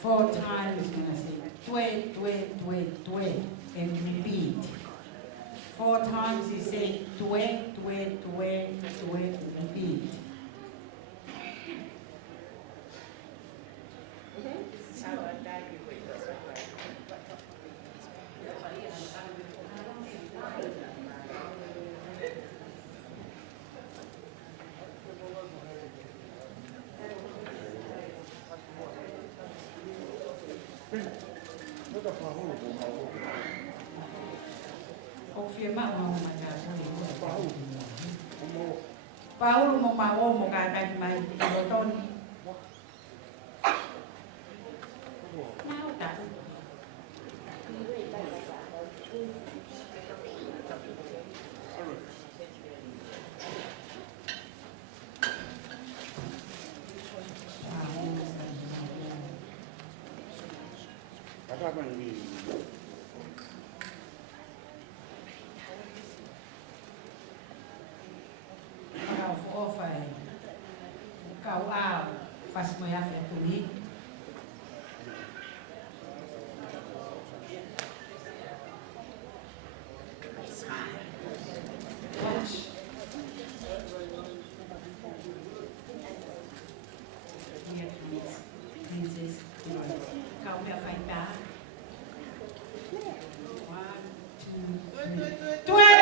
Four times, gonna say, dwe, and repeat. Four times he say, dwe, repeat. Paula mo mawo mo katag may kaboton. Nauta. Fasi moe Afi Tungi. Watch. Here comes Princess. Kau me afaitar. 1, 2, 3.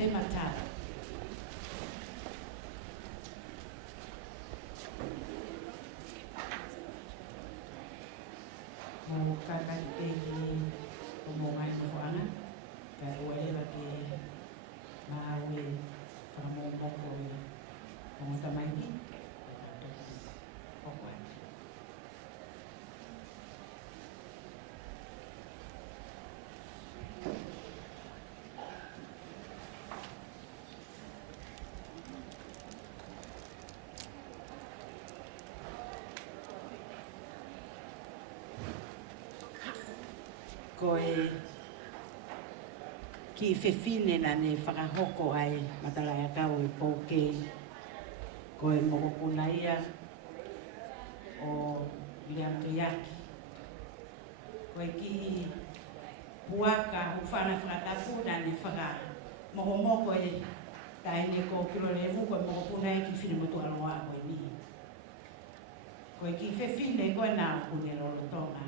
te matara. Mo kakakitegi o Moimoi mo ana, kaya wale ke maawe pamomoko mo tamaiki. Koe ki whewhine na ne whakahoko ai matalai akau e pōke koe mokopuna ia o Liamriaki. Koe ki puaka hufana whakatapu na ne whaka mohomoko e taine ko Pilolevu koe mokopuna e ki whinimutu aloa koe ni. Koe ki whewhine koe nā une lolotonga.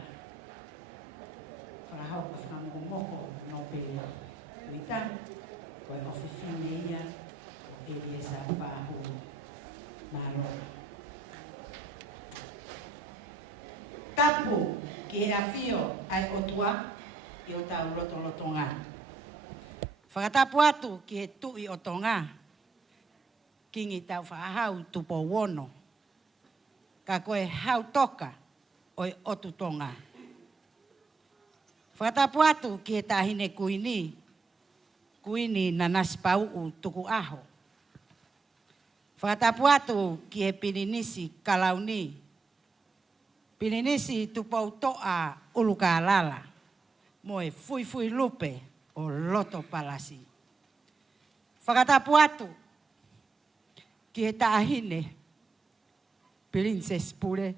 Whakahoko whakamomoko no pere Tuita, koe ofifine ia o eria sa pāhu māro. Tapu ki he awhio ai otua i o tau lotolotonga. Whakatapu atu ki he tui o tonga, kingi tau whahau tupo wono. Ka koe hau toka o i otu tonga. Whakatapu atu ki he tahine kuini na naspau u tuku aho. Whakatapu atu ki he pininisi kalauni. Pininisi tupau toa uluka alala. Moe fui lupe o loto palasi. Whakatapu atu ki he tahine Princess Pure.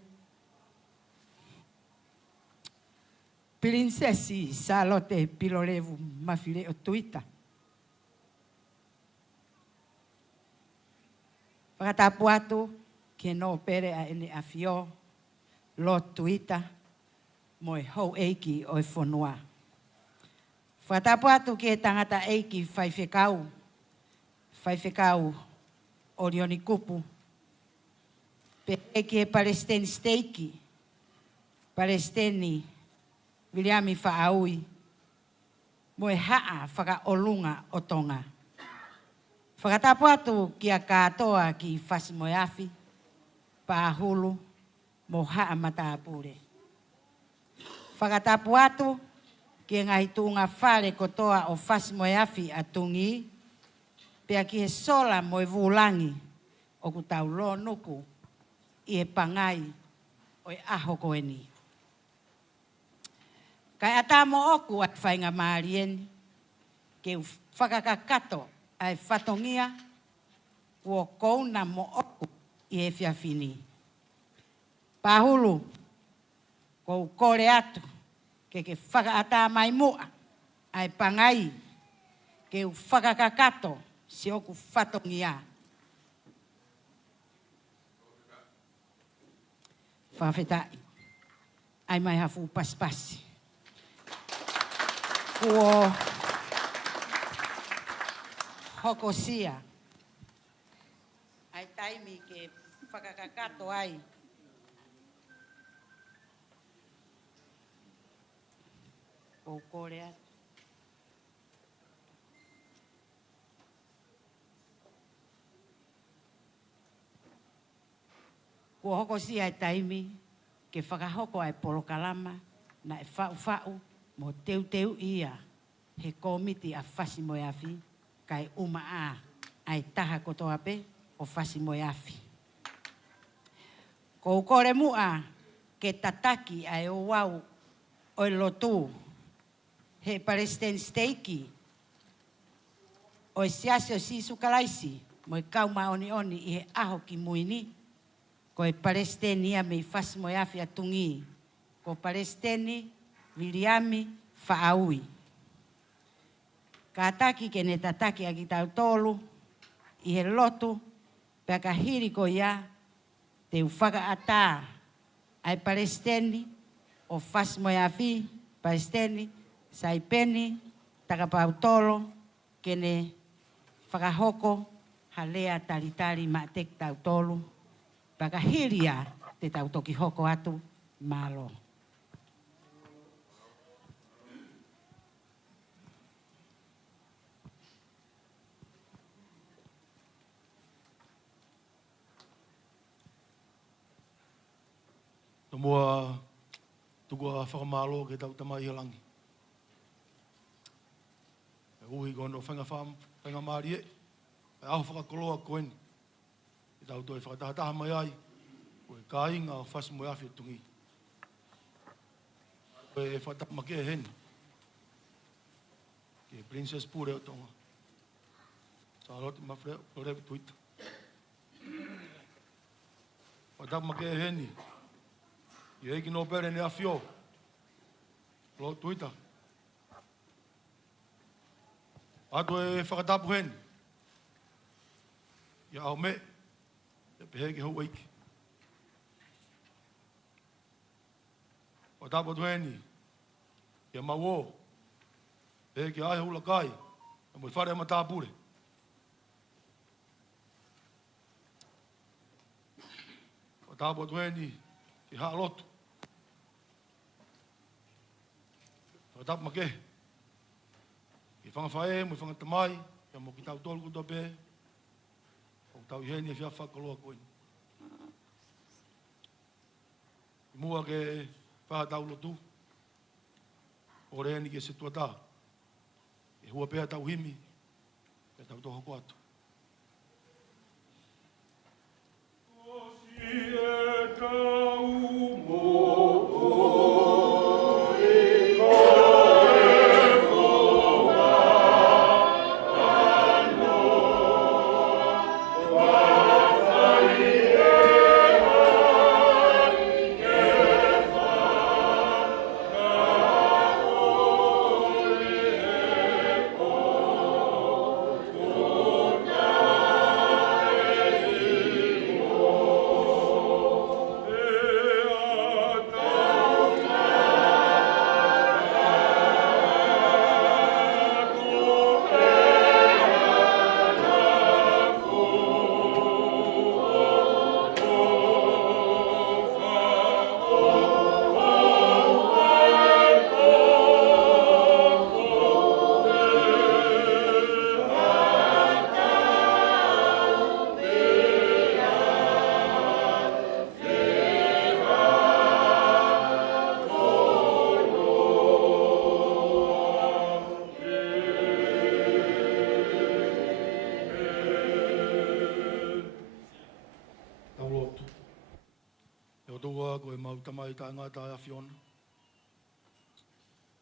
Princesi Salote Pilolevu Mafile'o Tuita. Whakatapu atu ki no pere a ene awhio lo Tuita moe hou eiki o e whanua. Whakatapu atu ki tangata eiki whaiwhekau orioni kupu. Pe eki e Palestine steiki, Palestini Williami whaaui, moe haa whakaolunga o tonga. Whakatapu atu ki a katoa ki Fasi moe Afi, pāhulu, mo haa mataapure. Whakatapu atu ki ngai tunga whare kotoa o Fasi moe Afi a Tungi, pea ki he sola moe vulangi o kutau lo nuku i e pangai o e aho koeni. Kai ata mo oku at whainga maarieni, ke whakakakato ai whatongia, ua kouna mo oku i e whiawhini. Pāhulu, kou kore atu, ke whakaata mai mua, ai pangai, ke whakakakato si oku whatongia. Whawhetai, ai mai hafu paspasi. Kuo hokosia. Ai taimi ke whakakakato ai. O korea. Kuo hokosia ai taimi ke whakahoko ai polokalama na e whau mo teu ia he komiti a Fasi moe Afi kai uma ai taha kotoa pe o Fasi moe Afi. Ko kore mua ke tataki ai o wau o Latu he Palestine steiki o siasio sisu kalaisi mo kauma oni i he aho ki muini ko e Palestine me Fasi moe Afi a Tungi ko Palestine Williami whaaui. Ka ataki ke ne tataki a ki tau tolu, i he lotu, pea ka hiri ko ia, te uwhaka ata ai Palestini, o Fasi moe Afi, Palestini, Saipeni, takapau tolo, ke ne whakahoko, halea taritari ma te tau tolu, whakahiria te tau toki hoko atu, malo. Mua tukua whakamalo ke tau tamai halangi. E uhi kono whainga maari e, e aho whakakoloa koeni. E tau toi whakatahataha mai ai, koe ka inga o Fasi moe Afi o Tungi. Koe e whatamake e heni, ke Princess Pure o tonga. Salote Mafile'o Pilolevu Tuita. Whatamake e heni, i eiki no pere ne Afio, lo Tuita. Ato e whakatapu hen, i au me, e peheke hou eiki. Whakatapu atu heni, i a mau o, peheke ai hula kai, e moi whare ama tāpure. Whakatapu atu heni, i haa lotu. Whakatapu make, i whangawhae, mo i whangatamai, ia mo ki tau tolu kuto pē, o tau i heni e whia whakaloa koini. I mua ke whahatau lotu, o reheni ke se tuatā, e hua pēha tau himi, e tau toho koatu. Koe mau tamai tā ngā tā awhiona.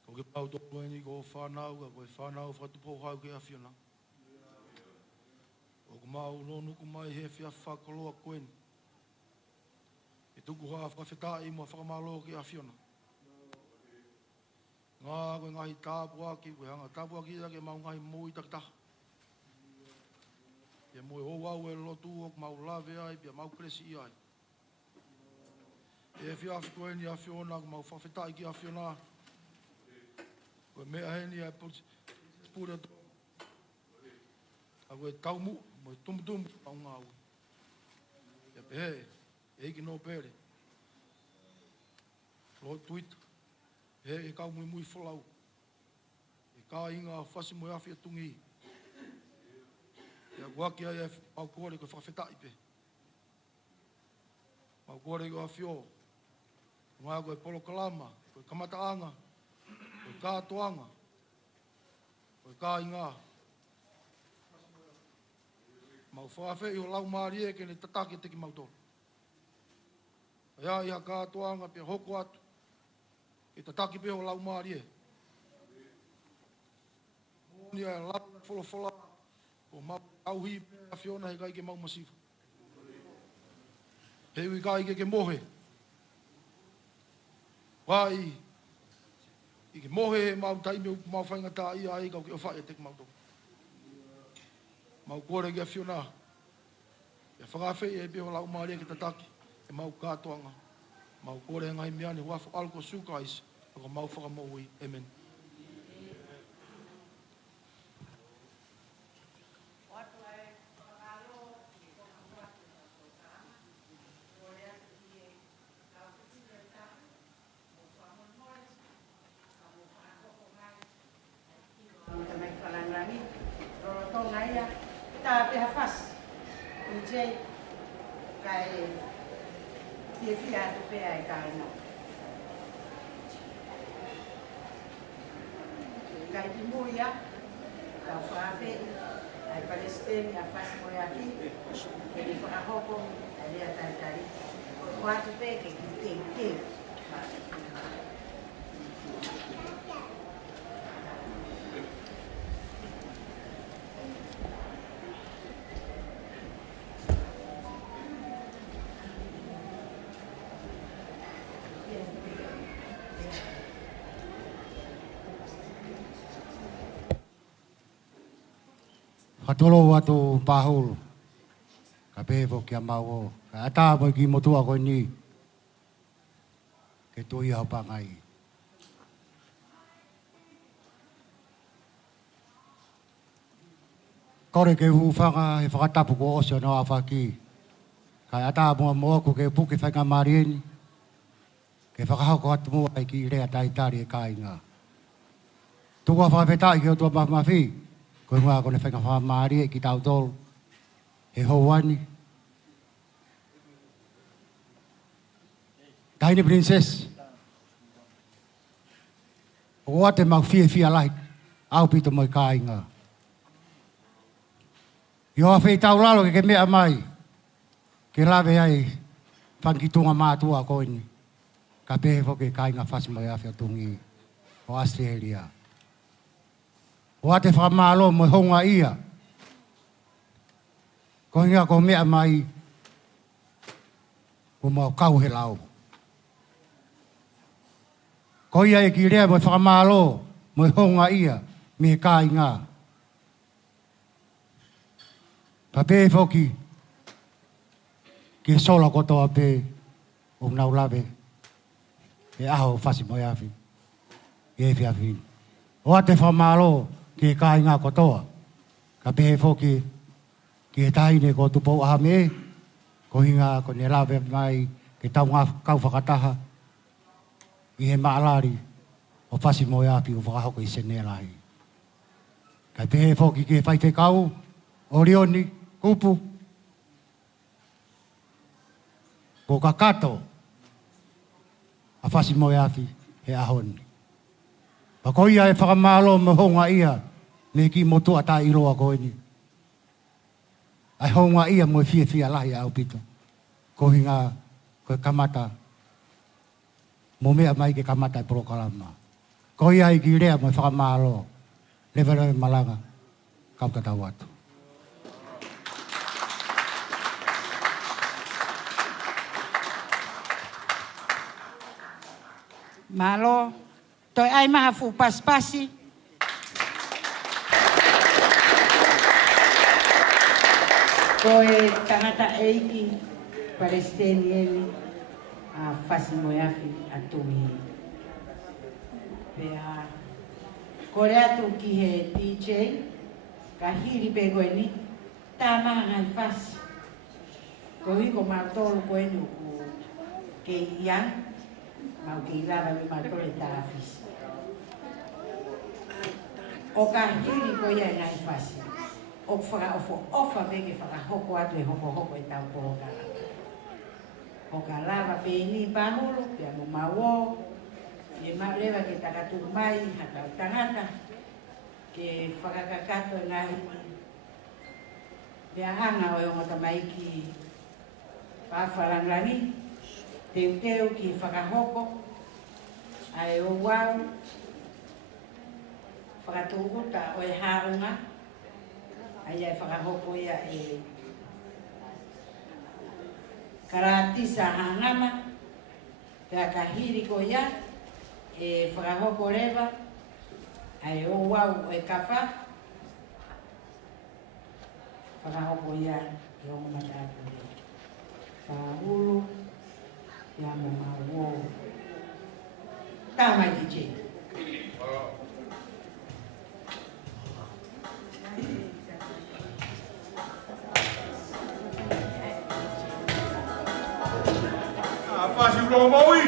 Ko ke pau tō koeni ko whanau, koe whanau whatupo hau ke awhiona. Ko ke mau lonuku mai he whia whakoloa koeni. E tuku haa whawhetai mua whakamalo ke awhiona. Ngā koe ngahi tāpuaki, koe hanga tāpuaki ia ke mau ngahi mui takitaha. Pia moe hou au e lotu o mau lave ai, pia mau kresi i ai. E whia koeni a whiona, ko mau whawhetai ki a whiona. Koe mea heni a pura tō. A koe taumu, mo tumutumu au ngā ui. Ia pehe, e hiki no pere. Lo Tuita, he e kau mui wholau. E kā inga Fasi moe Afi a Tungi. Ia guaki ai e au kore koe whawhetai pe. Au kore koe a whio. Ngā koe polo kalama, koe kamataanga, koe kātoanga, koe kā inga. Mau whawhawhi o lau maari e kene tatake teki mautoro. Ia iha kātoanga pia hoko atu, e tatake pia o lau maari e. Mōni a lau wholofola, o mau auhi pia whiona he kai ke mau masifa. He ui kai ke mohe. Wai, i ke mohe he mau taimi o mau whainga tā ia ai kau ke o whai e teki mautoro. Mau kore ke a whiona. E whakawhi e pia o lau maari e ke tataki. E mau kātoanga. Mau kore ngai meane wafo alko sukais. Ako mau whakamoui. Amen. pe Fasi. Ije kai fia tu pe ai kai no. Kai muia la fafe ai Palestina a Fasi moe Afi. Ele foi a roupa ali a tantari. Quatro pe que tem. Hatolo watu pahul. Kapevo kia mau. Ata mo ki motua ko ni. Ke tui hau pangai. Kore ke hufanga he whakatapu ko osio no awhaki. Kai ata mo ko ke puke whainga marieni. Ke whakahoko atu mua ki rea taitari e kāinga. Tua whawhetai ki o tua mafi. Ko ngā kone whainga whamari e ki tau tolu. He houani. Taini princess. O ate mau fia lai. Au pito moi kāinga. I hoa whei tau lalo ke mea mai. Ke lawe ai whankitunga mātua koini. Ka pehe whoke kāinga Fasi moe Afi o Tungi o Australia. O ate whamalo mo honga ia. Ko hinga ko mea mai. Ko mau kau he lau. Ko ia e ki rea mo whamalo mo honga ia. Me ka inga. Pa pe whoki. Ke sola kotoa pe. O nau lawe. E aho Fasi moe Afi. E whiawhi. O ate whamalo. Ke ka inga kotoa. Ka pehe whoki. Ke taine ko tupou aha me. Ko hinga ko ne lawe mai. Ke tau ngā kau whakataha. I he maalari. O Fasi moe Afi o whakahoko i senelahi. Ka pehe whoki ke whaite kau. Orioni. Kupu. Ko ka kato. A Fasi moe Afi he ahoni. Pa ko ia e whakamalo me honga ia. Me ki motua ta iroa ko ini. Ai honga ia mo fia lahi au pito. Ko hinga ko kamata. Mo mea mai ke kamata e prokalama. Ko ia i ki rea mo whakamalo. Lewe malanga. Kau tatau atu. Malo, toi ai maha fu paspasi. Koe tangata eiki Palestinieni a Fasi moe Afi a Tungi. Pea kore atu ki he DJ, ka hiri pe koe ni, tā maha ngai Fasi. Ko hiko mātolu koe ni ku ke iang, mau ke ilawa mi mātolu e tā afisi. O ka hiri koe ia ngai Fasi. O whakaofo ofa mege whakahoko atu e hoko e tau porokala. O ka lava pe ni pahulu, pia mo mawo, e maulewa ke takatu mai, hata o tangata, ke whakakakato ngahi. Pia hanga o yongota mai ki whawharangangi, teu ki whakahoko, ai o wau, whakatukuta o e haunga, ai ai whakahoko ia e karatisa hangama, pea kahiri ko ia e whakahoko rewa, ai o wau e kawha, whakahoko ia e o matatu ia. Pahulu, ia mo mawo. Tamai DJ. Fasi Moimoi.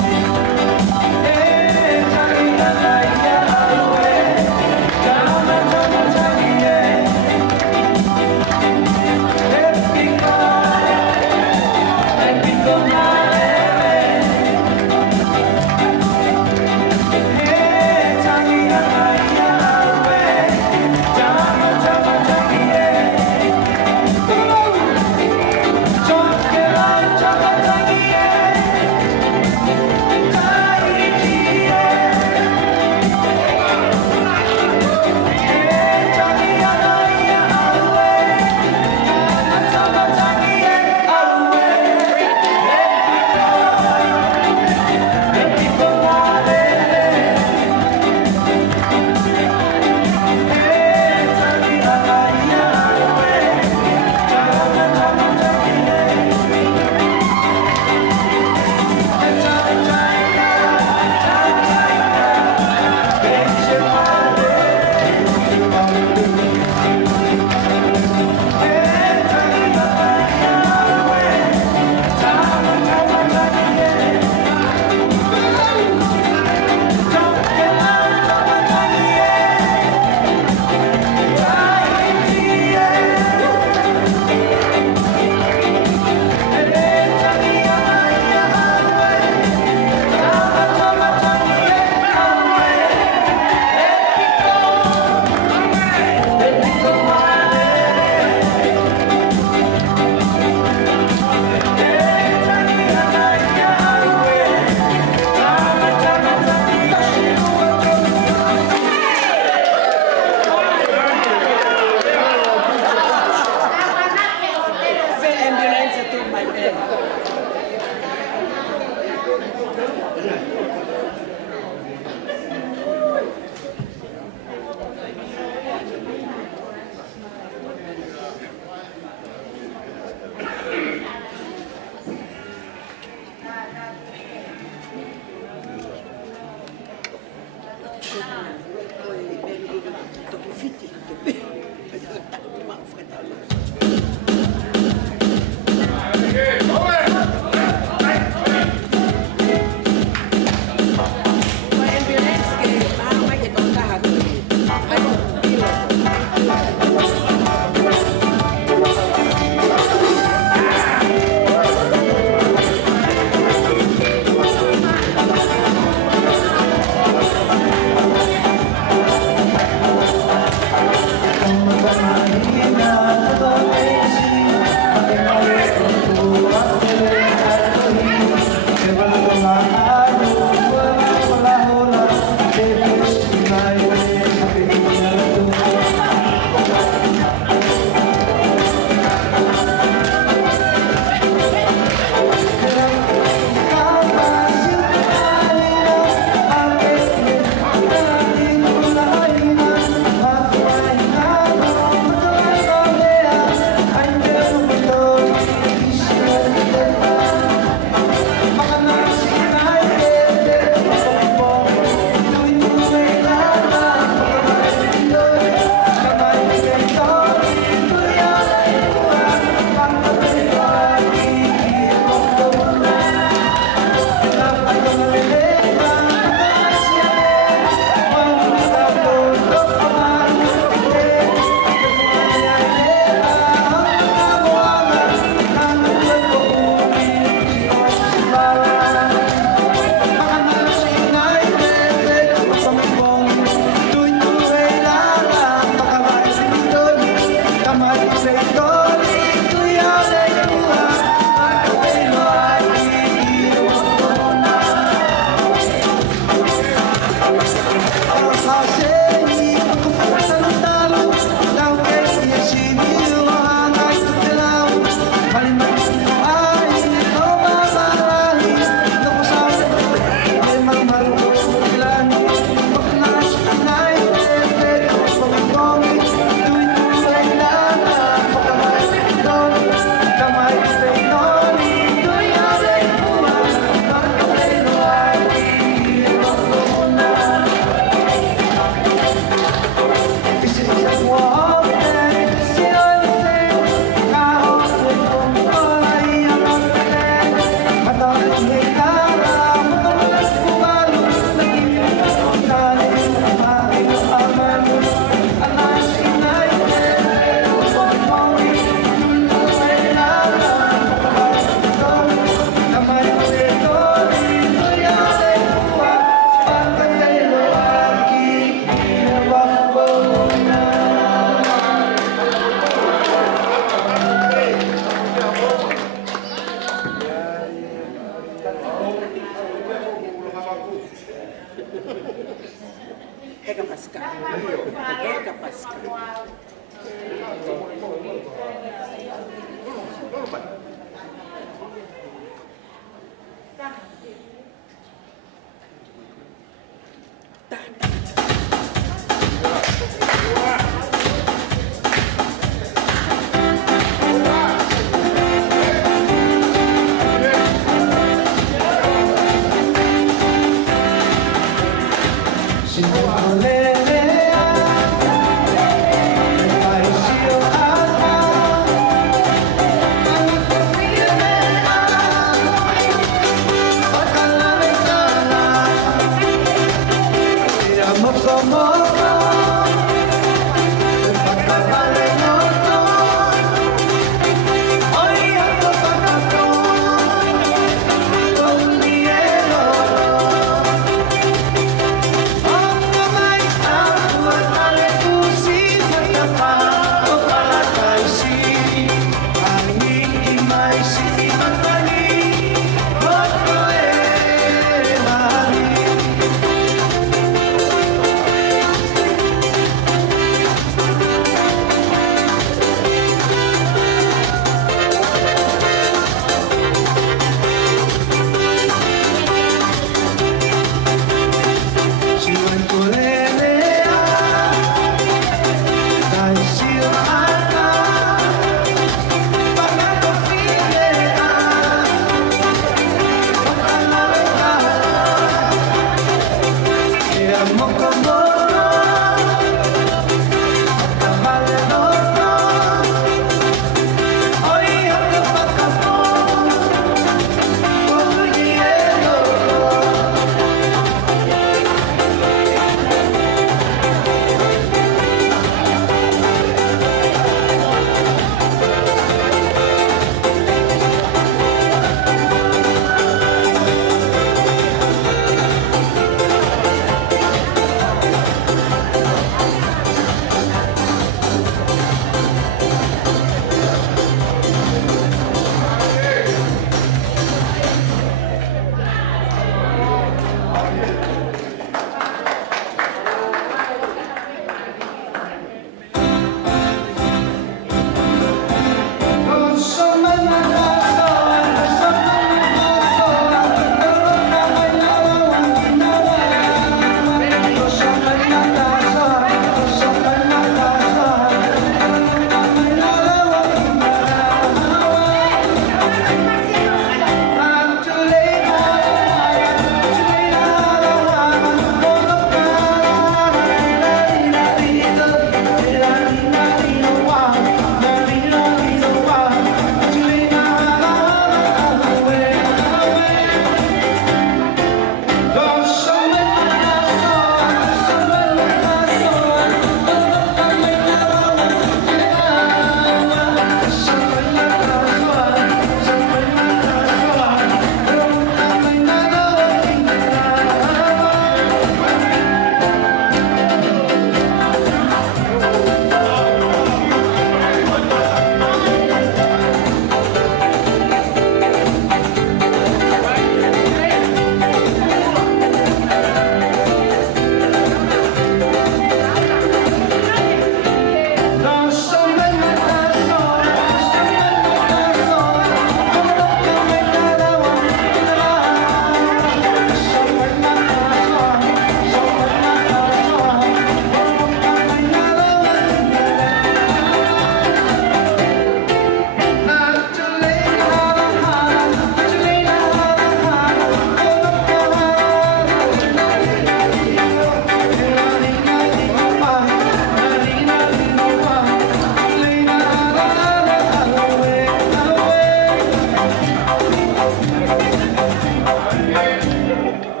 Hãy subscribe cho kênh Ghiền Mì Gõ để không bỏ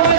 lỡ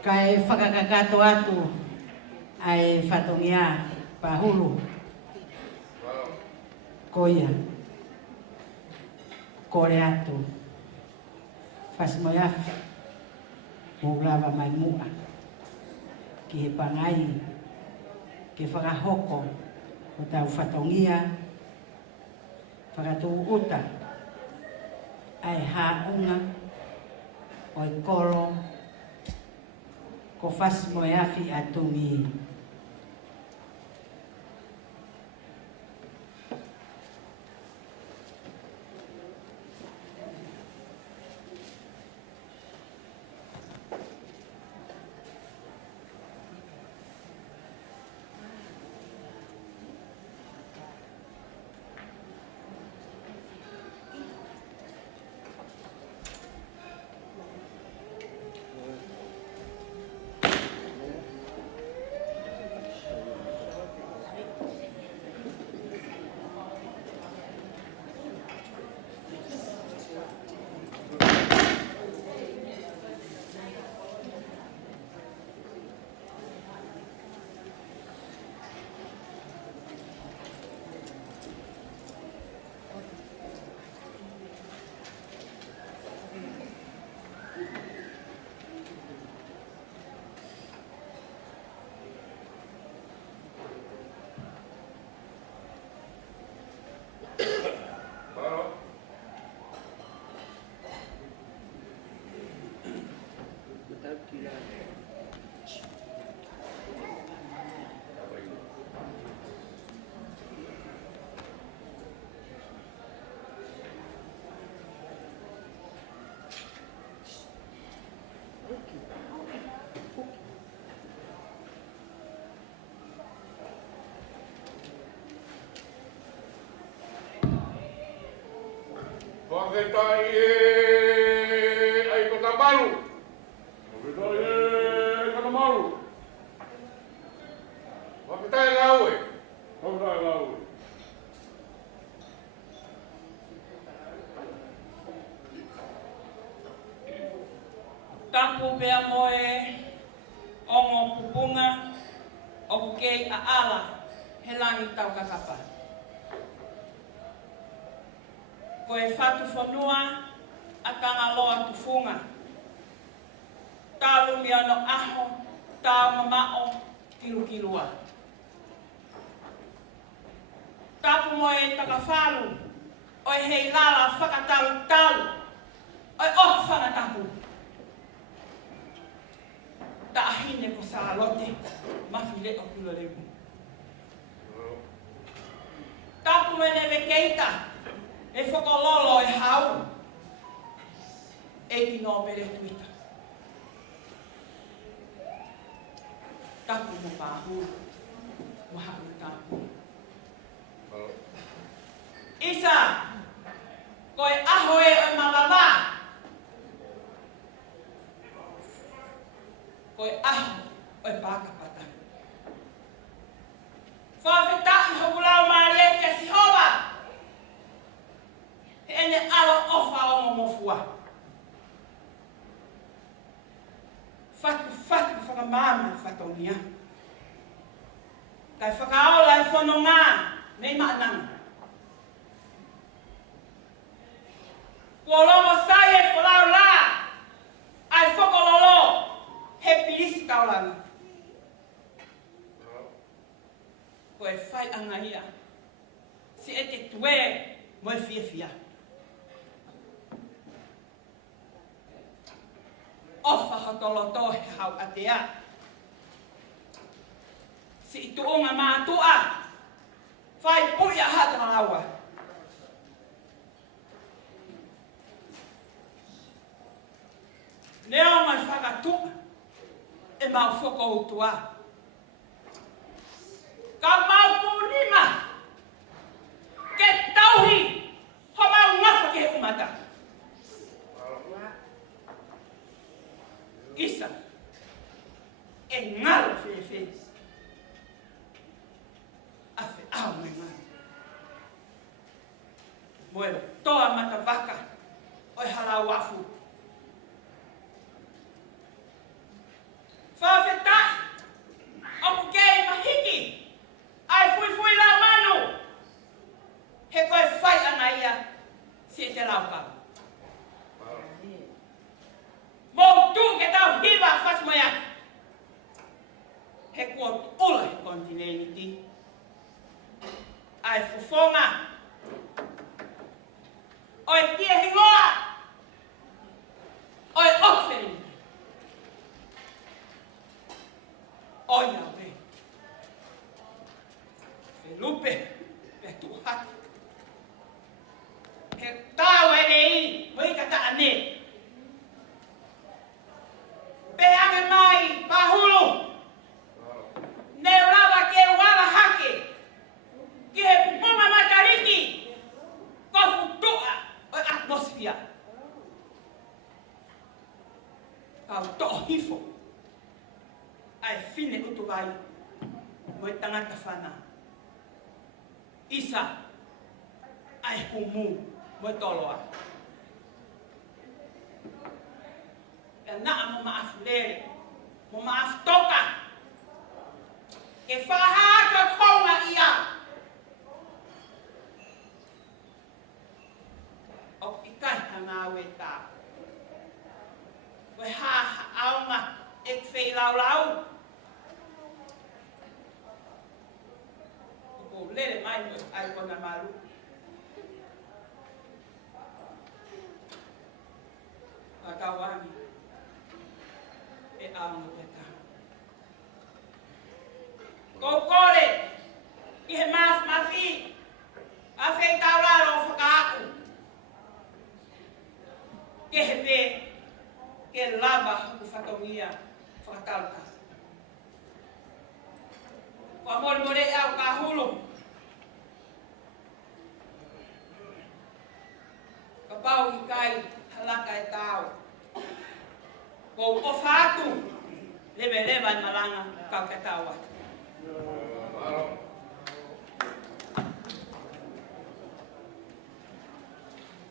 Kai whakakakato atu ai whatongia pahulu. Koia. Kore atu. Fasi moe Afi. Muglava mai mua. Ki he pangai. Ki whakahoko. O tau whatongia. Whakatu uta. Ai haunga. Oi kolo. Ko Fasi moe Afi a Tungi. Whaketai ai kota maru. Whaketai kota maru. Whaketai laue. Whaketai laue. Tak tapu pea moe ongo pupunga o kukei a ala he langi tau kakapa. Ko e whatu whanua a kanga loa tufunga. Tālu mi ano aho, tā mamao, kilukilua. Tapu moe takawhalu, oi hei lala whakatalu talu, oi o whangatapu. Ta ahine ko Salote Mafile'o Pilolevu. Tapu moe neve keita, e whakololo e hau, e tino pere Tuita. Tapu mo pahu, mo haku tapu. Isa, koe ahoe o malala. Koe aho o pakapata. Whawhetahi hokulau maria kia sihova. He ene alo ofa o mofua. Fatu whakamama whatonia. Kai whakaola e whanonga nei maananga. Kolomo sai e kolau la. Ai whakololo. He pilisi taulanga. Ko e whai anga ia. Si e te tue mo e fia. Ofa hotoloto he hau atea. Si i tuunga mātua. Whai puia hata awa. Neo mai whakatua. E mau whoko utua. Ka mau pūrima. Ke tauhi. Ho mau ngapa ke umata. Isa. E ngaro whewhe. Awhi au me ngaro. Moe toa mata waka. Oi halau wafu. Whawhetai, omu kei mahiki, ai fui lau manu. He koe whai anga ia, si e te lau pau. Mou tū ke tau hiwa Fasi moe Afi. He kua ula he kontineniti. Ai fufonga. Oi pia hingoa. Oi okferi. Oia ve. Felupe. Petuhat. He tau e nei. Moi kata ane. Pehange mai. Pahulu. Neurawa ke wala hake. Ki he puma matariki. Kofu tua. O atmosfia. Kau to'o hifo. Ai fine utu vai mo e tangata whana. Isa ai humu mo e toloa. E naa mo maafu lere, mo maafu toka. Ke whahaka konga ia. O ikai hangawe tā. Koe haha aonga e whei lau. Ko lere mai mo ai kona maru. Akawani. E aonga peta. Ko kore. I he mafi. A whei tauraro whakaaku. Ke he pe. Ke laba ku whatongia. Whakatalka. Ko amore au ka hulu. Ka pau i kai halaka e tau. Ko o whātu. Leve i malanga kau ke tau atu.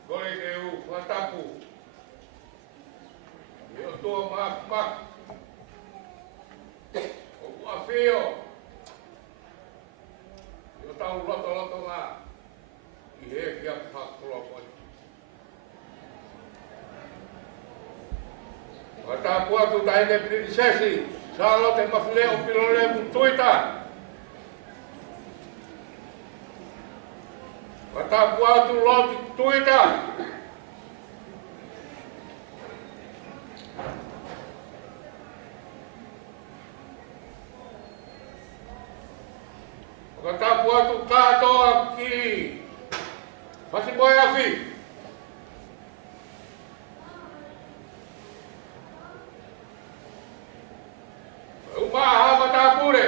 Koe ke u whatapu. E o tō toa mak. O afio. Yo tau loto ngā. I he kia whakura koi. Wata pua tu taine prinsesi. Salote Mafile'o Pilolevu Tuita. Wata pua tu loti Tuita. Wata pua tu katoa ki. Fasi moe Afi. Umaha matapure.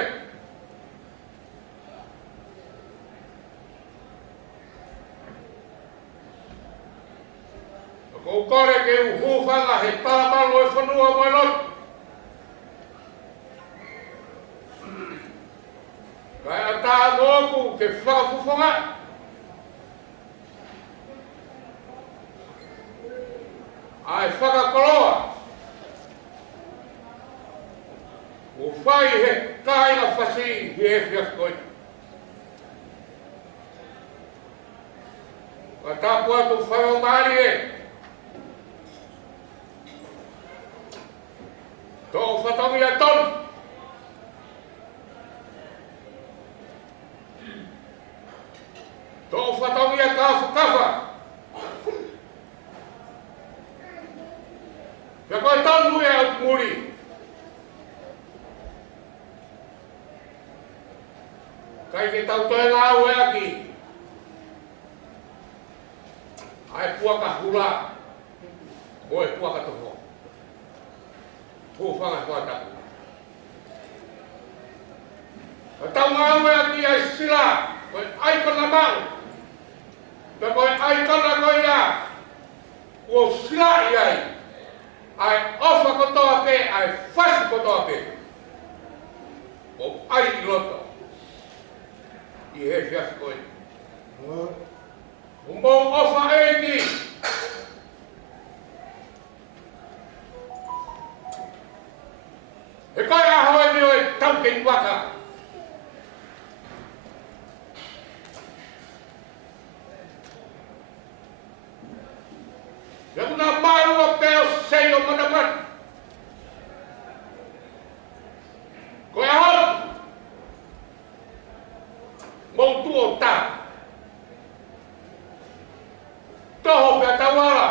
Ko kore ke uhufanga he talamalu e whanua moe lot. Kai ata moku ke whakafufonga. Ai whakakoloa. O whai he kaina whasi he whiakoi. Wa tapu atu whai o maari e. Tō whatongi a tonu. Tō whatongi a kafa. Kia koe tonu e au muri. Kai ke tau toe ngā ue aki. Ai puaka hula. Oe puaka toho. Hufanga whataku. Ka tau ngā ue aki ai sila. Koe aikana mau. Ka koe aikana koe ia. Ua sila iai. Ai ofa kotoa pe. Ai fasi kotoa pe. O ai i loto. I he whiasi koe. O mou ofa eki. He koe aho e meo e tauke i waka. Ia kuna marua peo sei o manamat. Koe aho. Mou tu o tā. Toho pia tawara.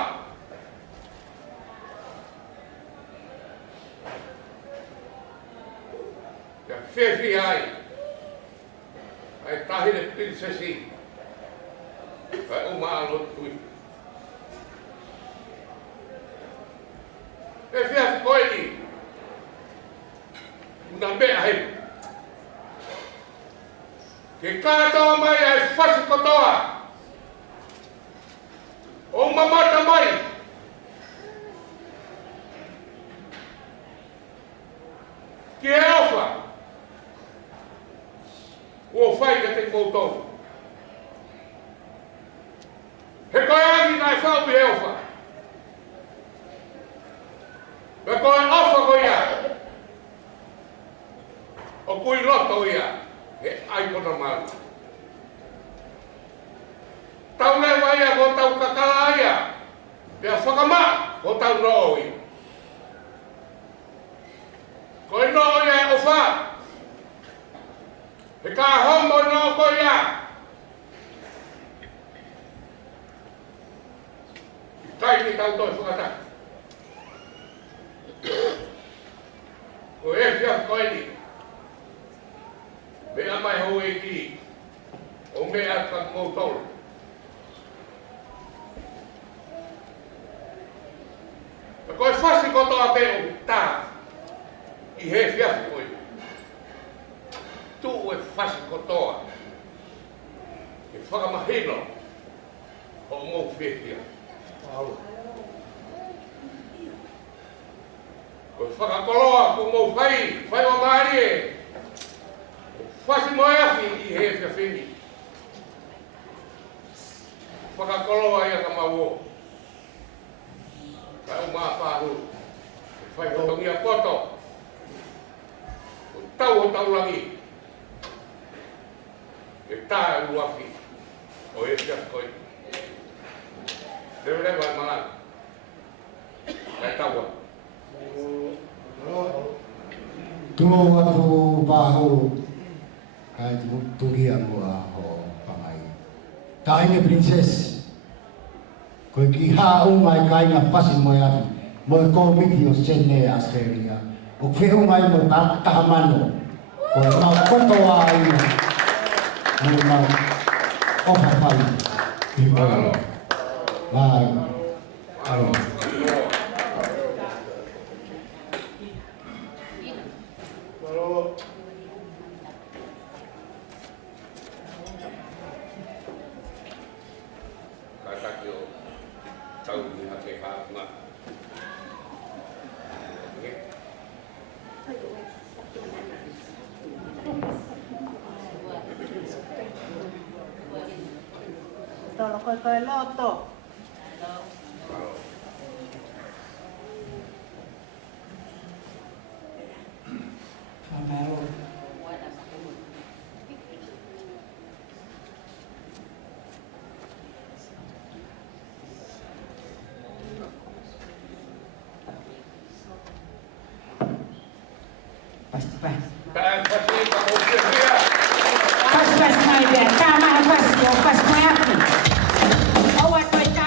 Ia whewhi ai. Ai tahine prinsesi. Ai o maalo tui. E whiasi koe ni. Una mea hei. Ke kātoa mai ai whasi kotoa. O mamata mai. Ki e ofa. Ua whai ka te koutou. He koe angi ngai whau i he ofa. Me koe ofa ko ia. O kui loto ia. He aikona maru. Tau lewa ia ko tau kakala ia. Pea whakama ko tau roo ia. Koe roo ia e ofa. He ka homo roo ko ia. Kai ni tau toi whakata. Ko e whia koe ni. Mea mai hou e ki. O mea ka koutou. Ka koe whasi kotoa pe o tā. I he whiafu koe. Tu e whasi kotoa. E whakamahino. O mou whiwhia. Paula. Koe whakakoloa ku mou whai. Whai o maari e. Fasi moe Afi I he whiawhini. Whakakoloa ia ka mau o. Kai o maa whahu. Fai whatongia poto. O tau langi. E tā uafi. O e kia koi. Rewe vai malanga. Kai taua. Tuo atu paho kai tungi amo a ho pamai. Tainga princess. Ko ki ha mai kai nga Fasi moe Afi. Mo komiti o Sydney Australia. O feu mai mo tahamano. Ko ma koto ai. Mo ma ofa fai. Mahalo. Mahalo. Mahalo. Tolo koi loto. Pas. Pas mai bem. Tá mais fácil, eu faço moe Afi. Ou a Tuita.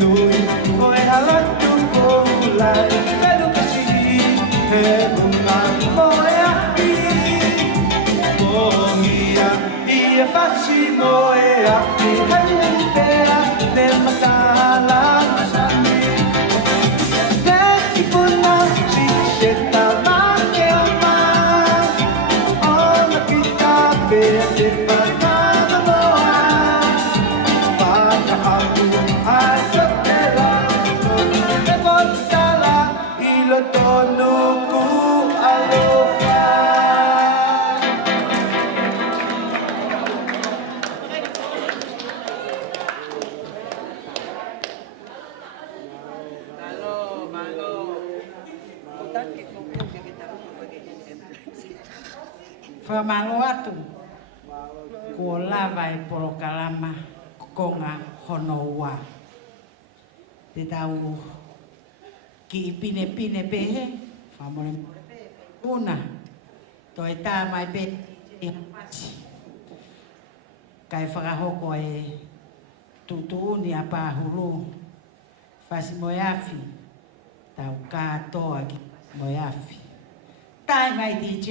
nui o e halatu ko ulai pelu kasi he bunga moe afi Mongia ia fasi moe afi hai pera le matala sami te ipuna si seta make ama ona kita pe te panana moa para aku ai tela te voltala ilo tonuku alofa Whamalo atu, ko lava e porokalama konga honoua. Te tau ki i pine pine pehe, whamore una, toi tā mai pe i hapati. Kai whakahoko e tutuuni a pāhuru, Fasi moe Afi, tau kātoa ki moe Afi. Tai mai DJ.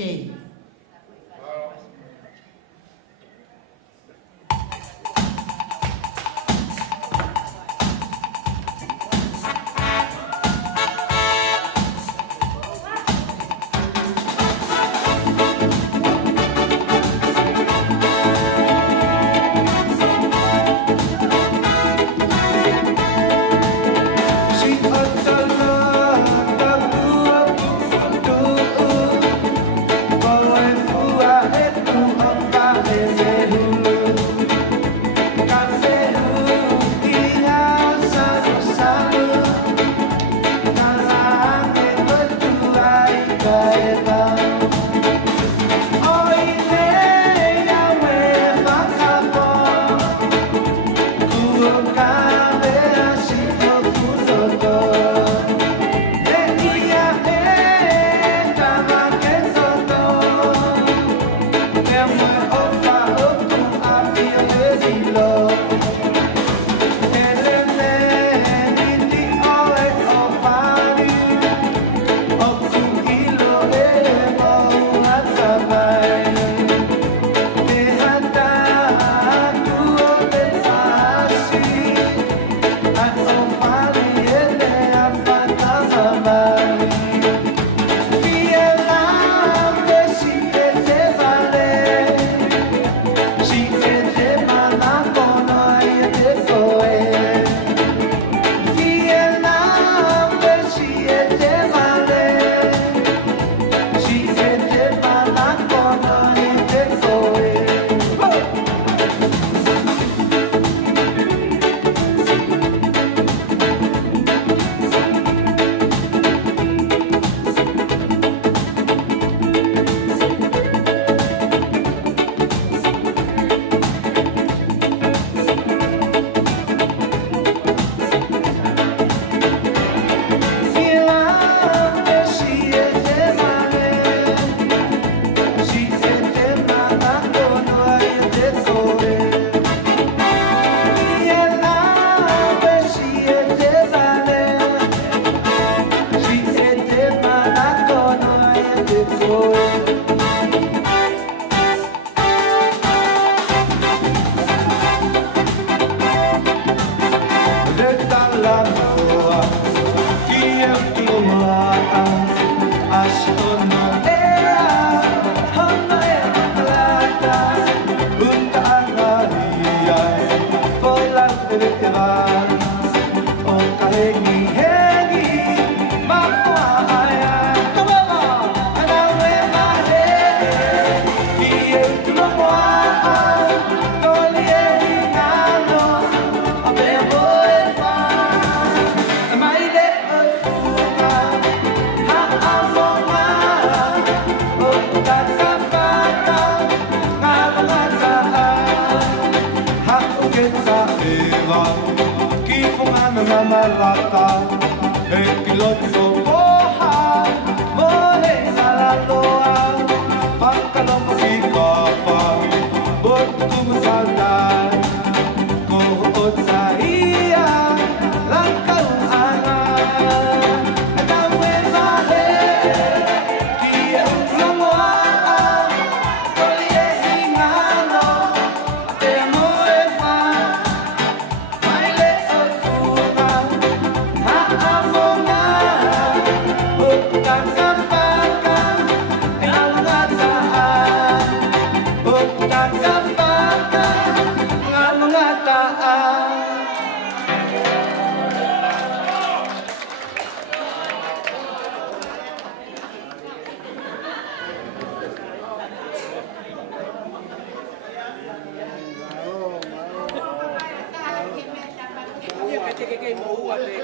malaka e piloto oha mohe nalaloa pakalong kikapa botum kalai ko otaiya te ke mo ua te.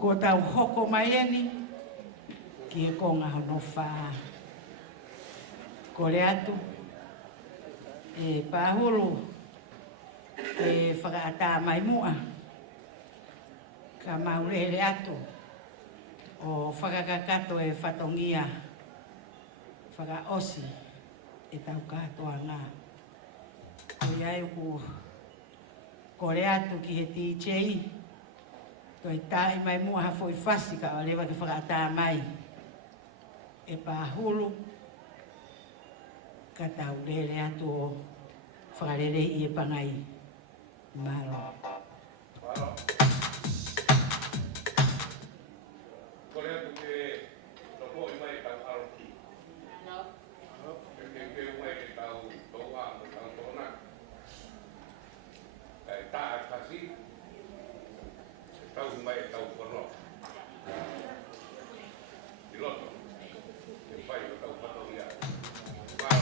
Ko tau hoko mai eni, ki e konga hono whaa. Ko le atu, e pāhulu, e whakaata mai mua. Ka maurele atu, o whakakakato e whatongia, whakaosi, e tau katoa ngā. Ko iai ku, ko le atu ki he TJ, toi tai mai mua ha foi fasi ka o lewa ke whakaata mai. E pāhulu, ka tau lele atu o whakarere i e pangai. Malo. Ko le atu ke loko i mai tau aroki. Ke mai tau toa mo tau tona. Tā kasi. Tau mai tau kono. Di loto. E pai o tau patoria. Wow.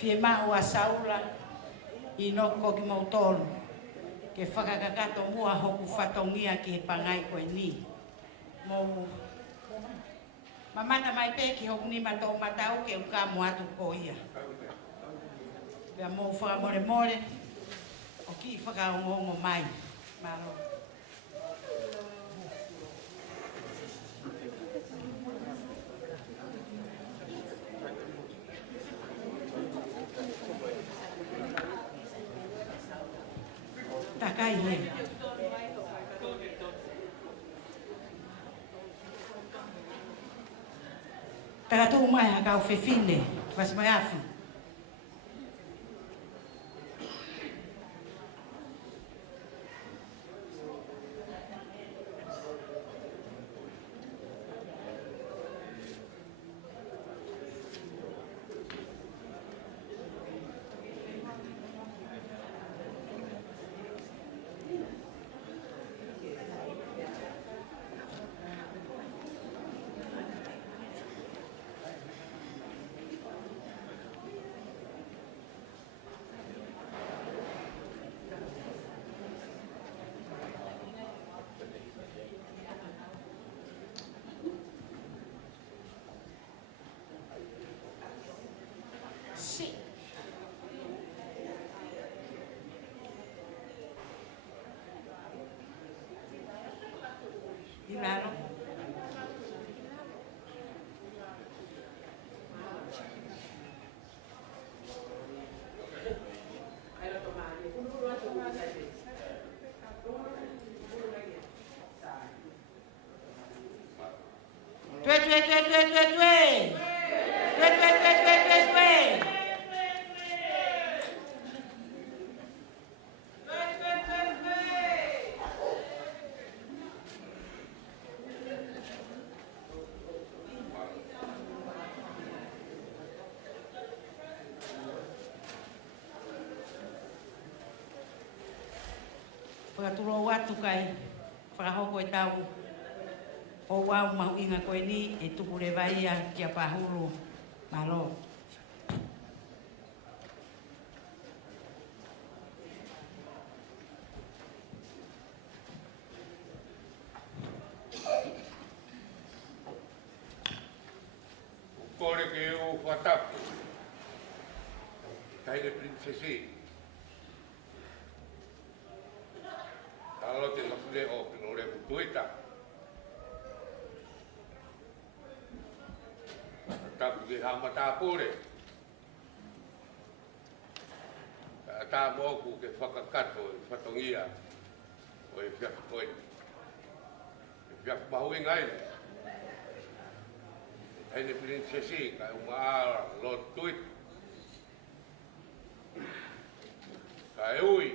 Fie mau a saula i noko ki mautolu. Ke whakakakato mua hoku whatongia ki he pangai koe ni. Mou mamana mai peki hoku ni matau matau ke uka moatu ko ia. Pea mou whakamore more o ki whakaongongo mai. Malo. Takai he. Tagatu mai hakau fefine, Fasi moe Afi. Claro. Whakaturo watu kai whakahoko e tau o wau mahu inga koe ni e tukure vaia kia pahuru malo. Kore ke o whatapu. Taine princesi. Salote Mafile'o Pilolevu Tuita. Tapu ki hamata pure. Tā moku ke whakakato e whatongia o e whiaka koe. E whiaka mahu i ngai. Taine princesi ka umaa lo Tuita. Ka e ui.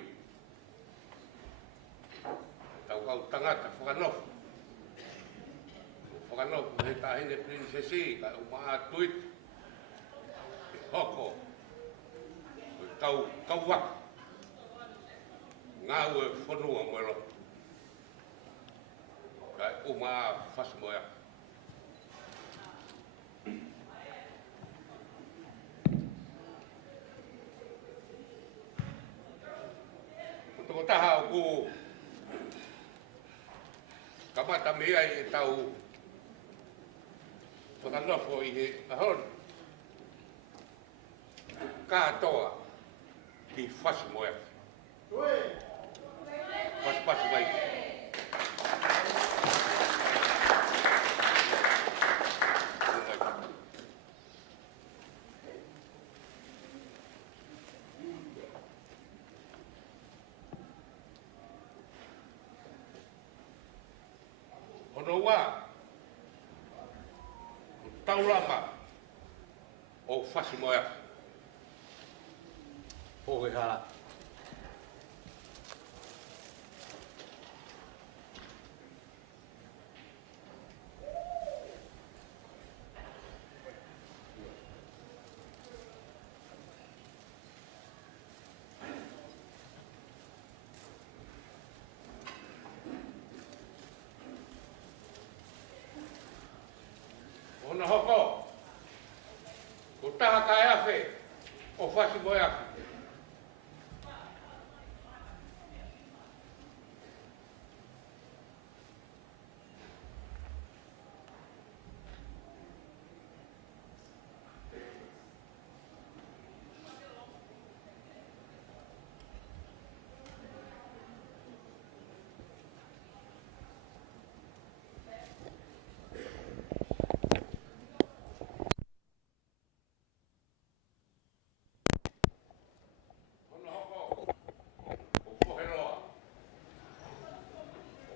Kau tangata whakanofu. Whakanofu he tahine princesi ka umaa Tuita. Ke hoko. Kau waka. Ngā ue whanua moelo. Ka umaa Fasi moe Afi. Ko taha o ku kamata mea e tau whakanofo i he ahon katoa ki Fasi moe Afi. Pasi mai. Honourable, taulama o Fasi moe Afi. Pohe hala. Ona hoko, ko taha kai awhi o o Fasi moe Afi.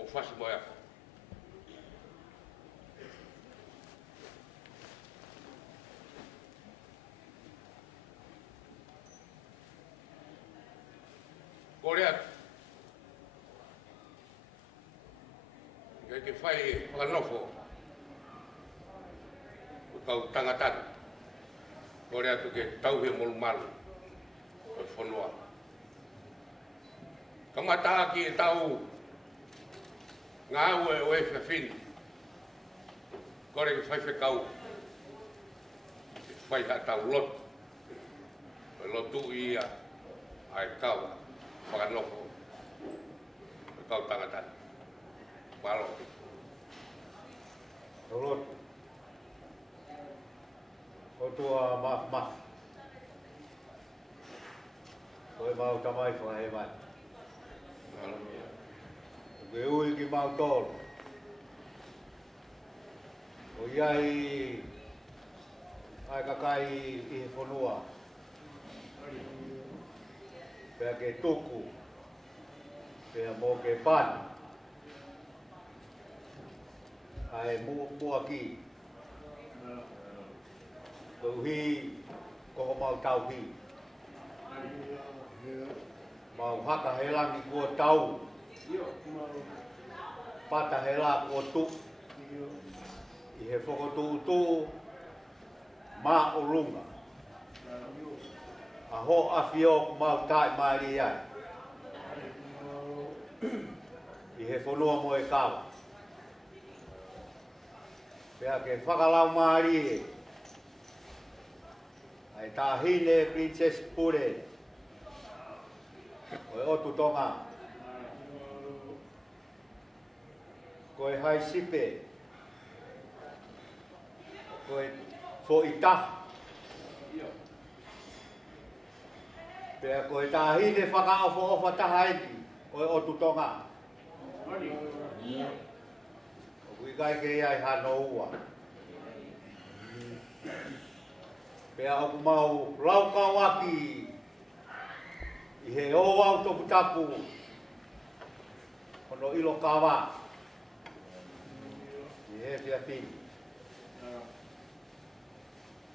Fasi moe Afi. Kore atu. Ke whai whanofo. O kau tangatana. Kore atu ke tauhe molu malu. O whanua. Kamata ki e tau ngā ue o e whiawhini. Kore ke whai whekau. Ke whai hatau lotu. O lotu ia ai kau. Whakanoko. O kau tangatana. Malo. Salote. O tua maf. Koe mau tamai whahe mai. Malo. Koe ui ki mau tolo. O iai ai kakai i he whanua. Pea ke tuku. Pea mō ke pan. Ai mua ki. Koe uhi koko mau tau hi. Mau haka he langi kua tau. Pata he la kua tu. I he whako tu ma o lunga. A ho afi o mau tai maari ai. I he whanua mo e kawa. Pea ke whakalau maari e. Ai tāhine Princess Pure. Koe otu tonga. Koe hai sipe. Koe Tuita. Pea koe tāhine whakaofo taha eki. Koe otu tonga. Kui kai ke ai hano ua. Pea aku mau laukau aki. I he o au topu tapu. Hono ilo kawa. I he fia fini.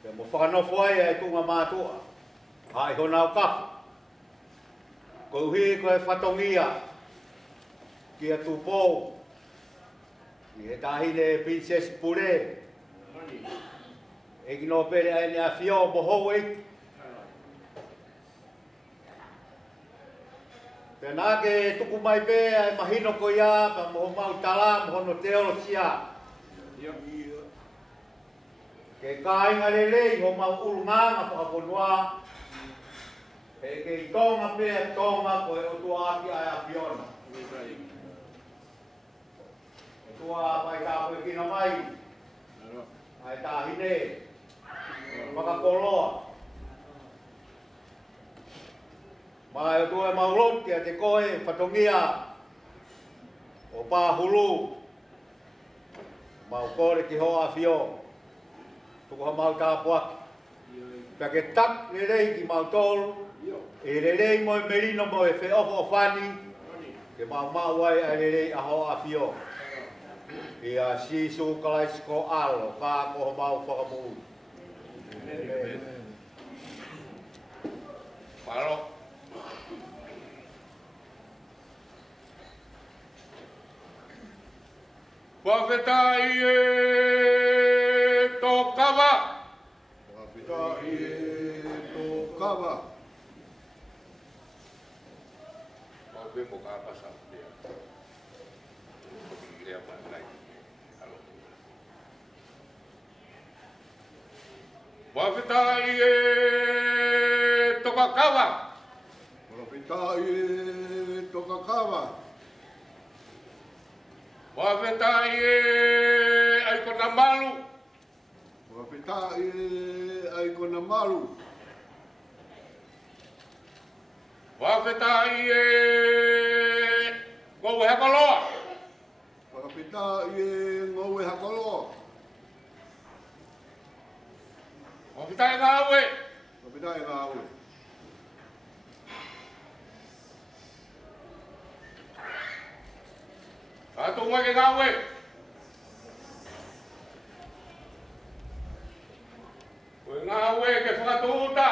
Pea mo whakanofo ai e tunga mātua. Hai hona au kapu. Ko uhi koe whatongia. Kia tupou. I he tāhine Princess Pure. Eki no pere ai ne a whio moho eki. Pena ke tuku mai pe ai mahino ko ia, pa moho mau tala, moho no teolo sia. Ke kāinga lelei, ho mau urunganga pa kaponua. Ke i tonga pe a tonga ko e o tua aki ai a whiona. Tua mai ka koe kina mai. Ai tāhine. Makakoloa. Mai o tua maulot kia te koe whatongia. O pāhulu. Mau kore ki hoa whio. Tuku ha mau tāpuaki. Pea ke tak lelei ki mau tolu. E lelei mo e merino mo e wheofo o whani. Ke mau ai ai lelei a hoa whio. Ia sisu kalaisko alo, ka ko mau whakamū. Malo. Whawhetai e tō kawa. Whawhetai e tō kawa. Whawhe mo ka pasa. Ia panai. Whawhetai e kawa. Wakapitai toka kawa. Wakapitai ai kona malu. Wakapitai ai kona malu. Wakapitai ngowe hakoloa. Wakapitai ngowe hakoloa. Wakapitai ngawe. Wakapitai ngawe. Tungi ke ngawe. Koe ngawe ke whakatuta.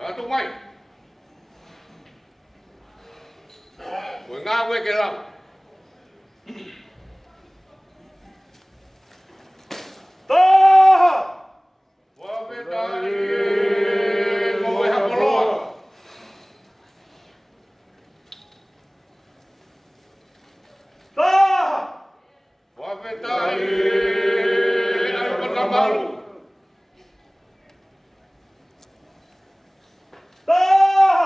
Latu mai. Koe ngawe ke lau. Taha! Wakapitai ngowe hakoloa. Taha! Wakapitai ai kona malu. Taha!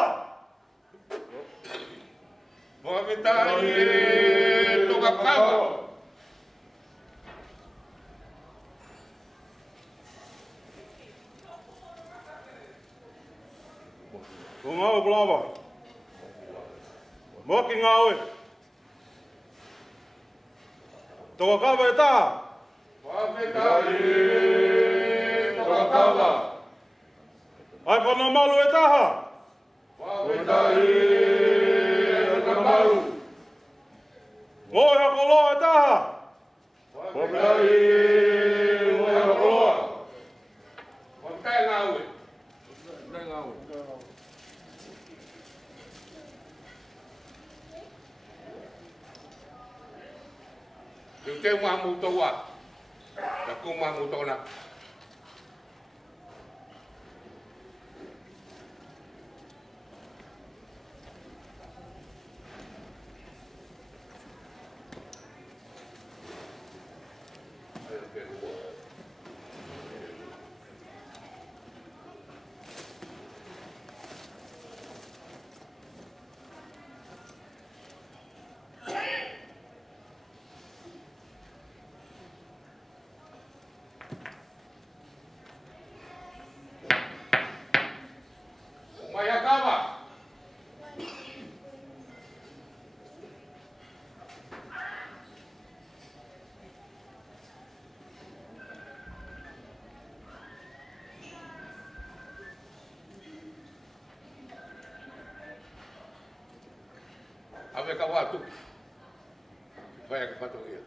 Wakapitai toka kawa. Ngau blava. Moki ngawe. Toka kawa e taha. Wakapitai toka kawa. Ai kona malu e taha. Wakapitai ai kona malu. Ngoe hakoloa e taha. Wakapitai ngowe hakoloa. Wakapitai ngawe. Yung te mamuto wa. Naku mamuto na. Mayakawa. Ave kawatu. Vaya que fato dia.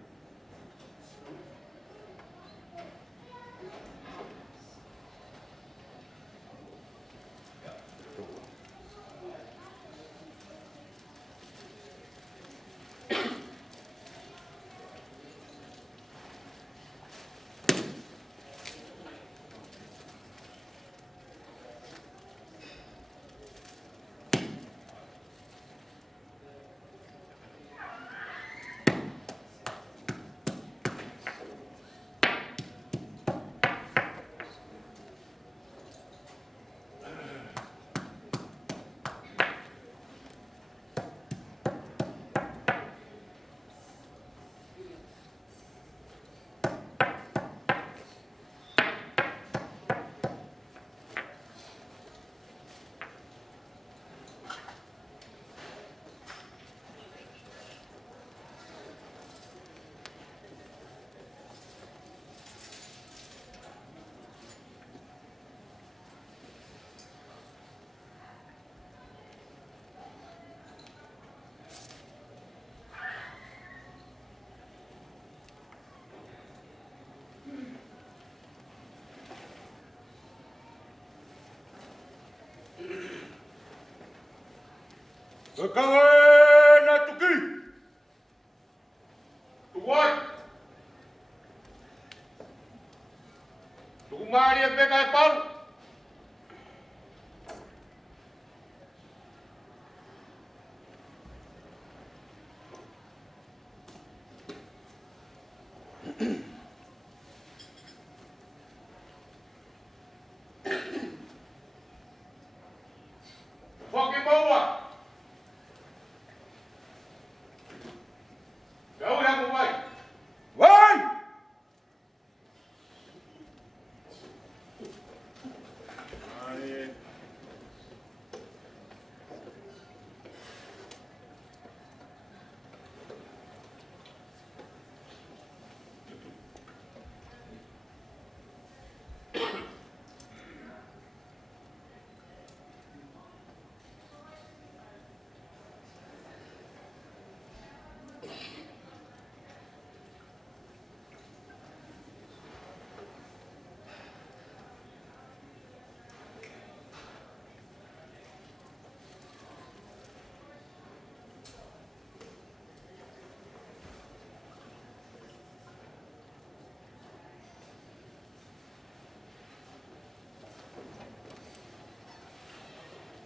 Koe kawe na tuki. Tuan. Tuku maari e peka e Paula. Foki bawa. Kau yang membaik. Wai!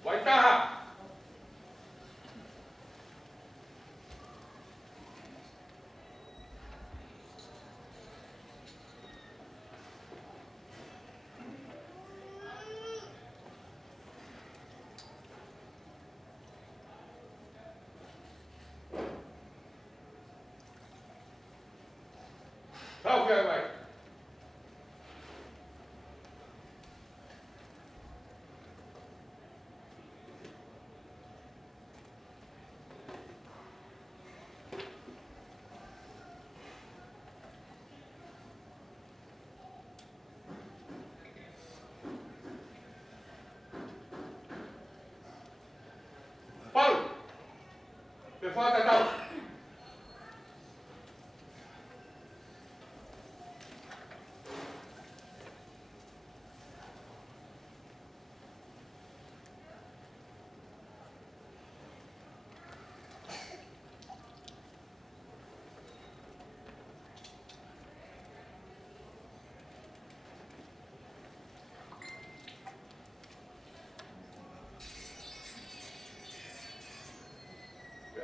Waitaha. Kau kaya baik. Paula, me falta tal.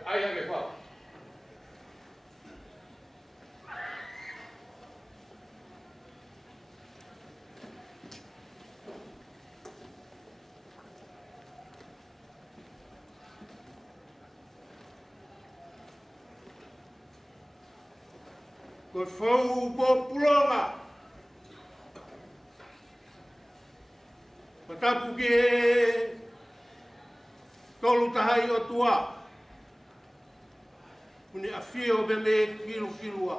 Ayah ke Paula. Koe whau pōpuronga. Patapu ki he tolu tahai o tua. Kuni awhio be me kilua.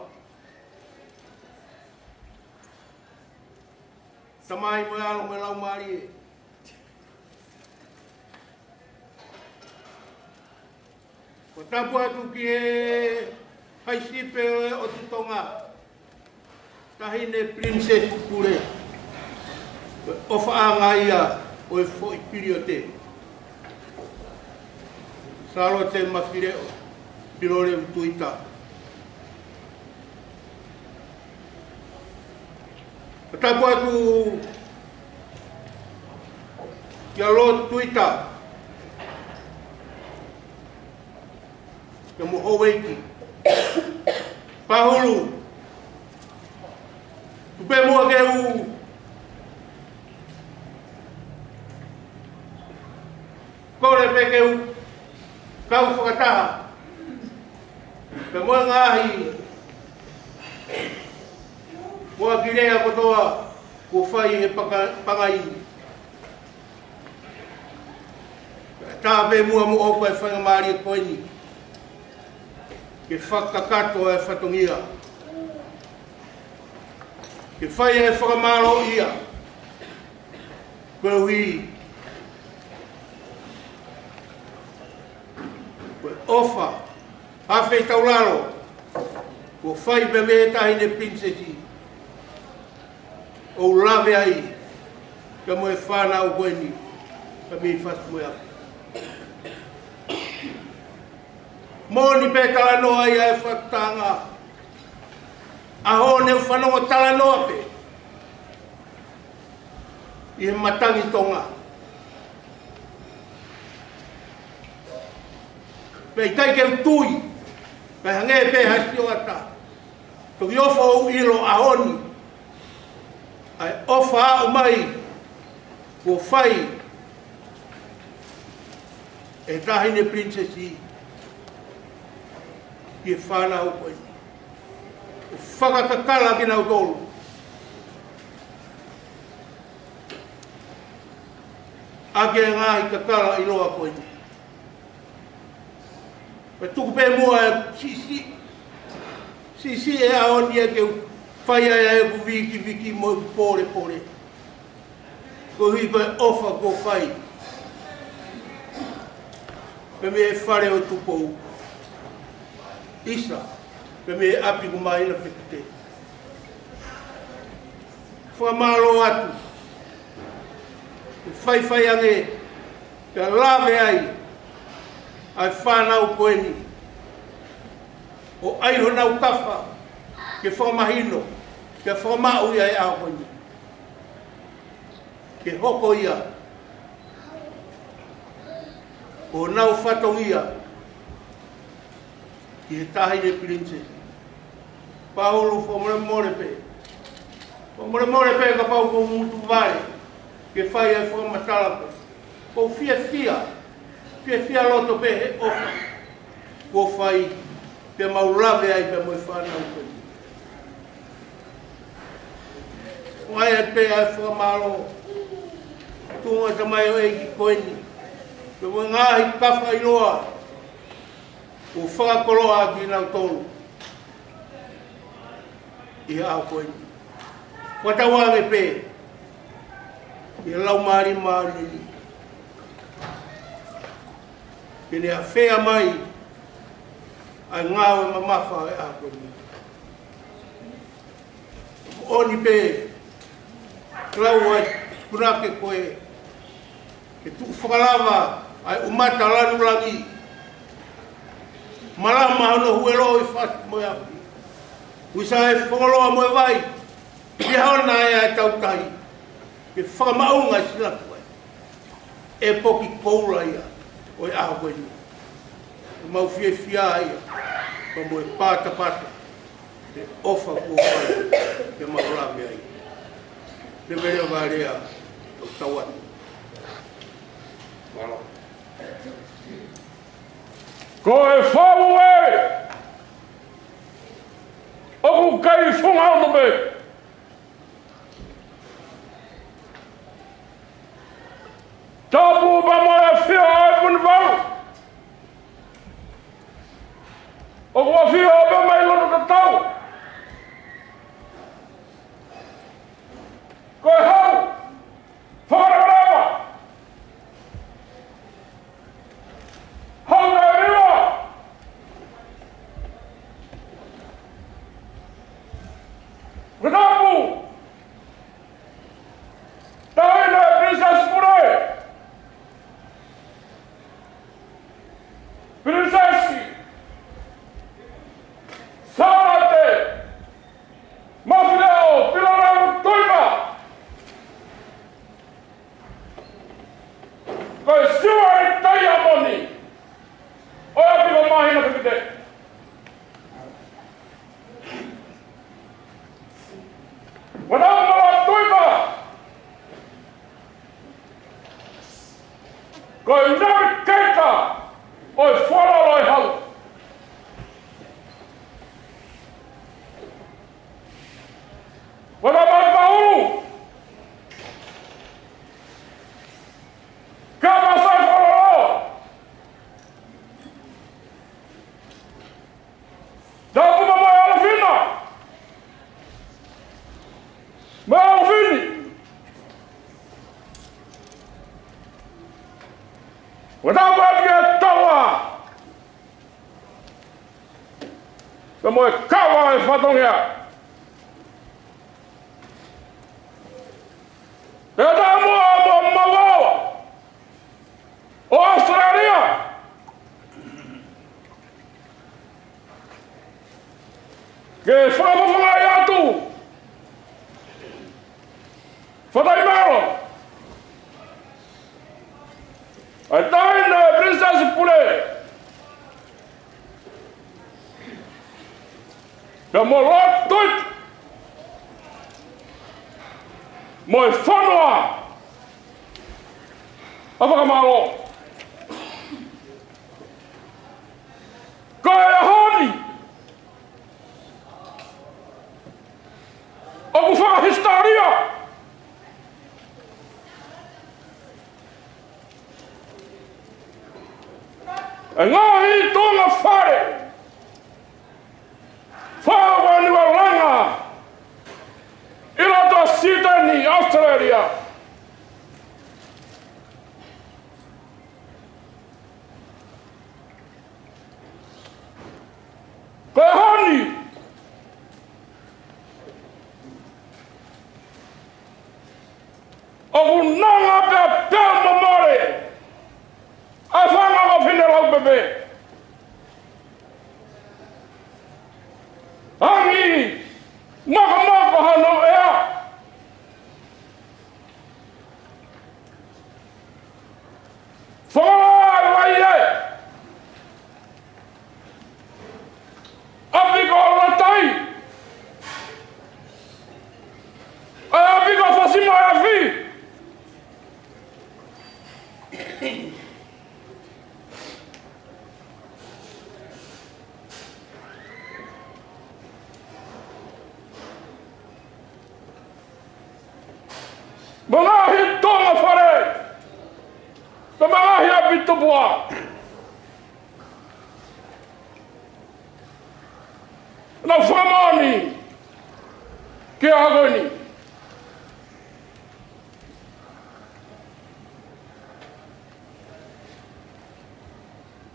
Samai moe alo me lau maari e. Patapu atu ki he hai sipe o tutonga. Tahine princess pure. Ofa anga ia o e foi piriote. Salote Mafile'o Pilolevu Tuita. Katapu atu kia lo Tuita. Kia mo howeiki. Pahulu. Tupe mua ke u. Kore peke u. Kau whakataha. Pe mua ngahi. Mua kirea kotoa. Ko whai he pangai. Tā pe mua mo opo e whanga maari e koini. Ke whakakato e whatongia. Ke whai e whakamaro ia. Koe hui. Koe ofa. Hawhei taularo. Ko whai pe me tahine princesi. O lave ai. Ka moe whanau koeni. Ka mi Fasi moe Afi. Moni pe talanoa ia e whatanga. Aho ne whanonga talanoa pe. I matangi tonga. Pei kai ke utui. Pei hange pe hasi o ata. Toki ofa o ilo ahoni. Ai ofa o mai. Ko fai. E tahine princesi. Ki e whana o koe. O whakakakala ki nau tolu. Ake ngāhi kakala i loa koe. Me tuku pe mua e sisi. Sisi e aoni e ke whaia e ku viki mo pore. Ko hui koe ofa ko whai. Pe me e whare o tupou. Isa. Pe me e api ku mai na whekute. Whamalo atu. Whai ange. Te lawe ai. Ai whanau koeni. O aiho nau kafa. Ke whamahino. Ke whamau ia e ao koeni. Ke hoko ia. O nau whatongia. Ki he tahine princess. Paulu whamore pe. Whamore pe ka pau ko mutu vare. Ke whai ai whamatala pe. Ko fia. Fia loto pe he ofa. Ko whai pe maulawe ai pe moi whanau pe. Ngai e pe ai whamalo. Tunga tamai o eiki koeni. Pe moi ngahi kafa i loa. O whakakoloa ki nau tolu. I au koeni. Whatawange pe. I lau maari ni. Pene a whea mai. Ai ngāwe mamafa e a koeni. Oni pe. Klau ai kurake koe. Ke tu whakalawa. Ai umata lanu langi. Malama hono huelo I Fasi moe Afi. Wisa e whangaloa moe vai. Ki haona e tautahi. Ke whakamaunga sila koe. E poki Paula ia. O e aho koe ni. Mau fia ia. Pa moe pata. Te ofa kua vai. Ke maulame ai. Te verea varea. O tawatu. Malo. Ko e whau e! Oku kai whungauno me! Tapu pa moe a whia ai puni wau! Oku a whia o pa mai lono ka tau! Ko e hau! Whakarawa! Hau na riwa! Renapu! Taina princess pure! Princessi! Salote Mafile'o Pilolevu Tuita! Koe siwa I taia moni! Oia piko mahina pekite! Wanamala Tuita! Koe navi keita! Oi whalaloi hau! Wanamala Paula! Kama sai whalalo! Tapu pa moe alafina! Moe alafini! Wanamala kia tawa! Ka moe kawa e whatongia! E tā mua mawawa! O Australia! Ke whakawhanga i atu. Whatai maro. Ai taina e princess pule. Pea mo lot tuit. Mo e whanua. A whakamaro. Ko e honi. O ku whakahistaria. E ngahi tonga whare. Whawani wa langa. Ila to Sydney, Australia. Ko e honi. O ku nanga pea mamore. A whanga ko whine lau pepe. Hangi, maka hano ea. Whangai lai e. Api ko latai. Ai api ko Fasi moe Afi. Mangahi tonga whare. Ka mangahi api tupua. Na whamani. Ke agoni.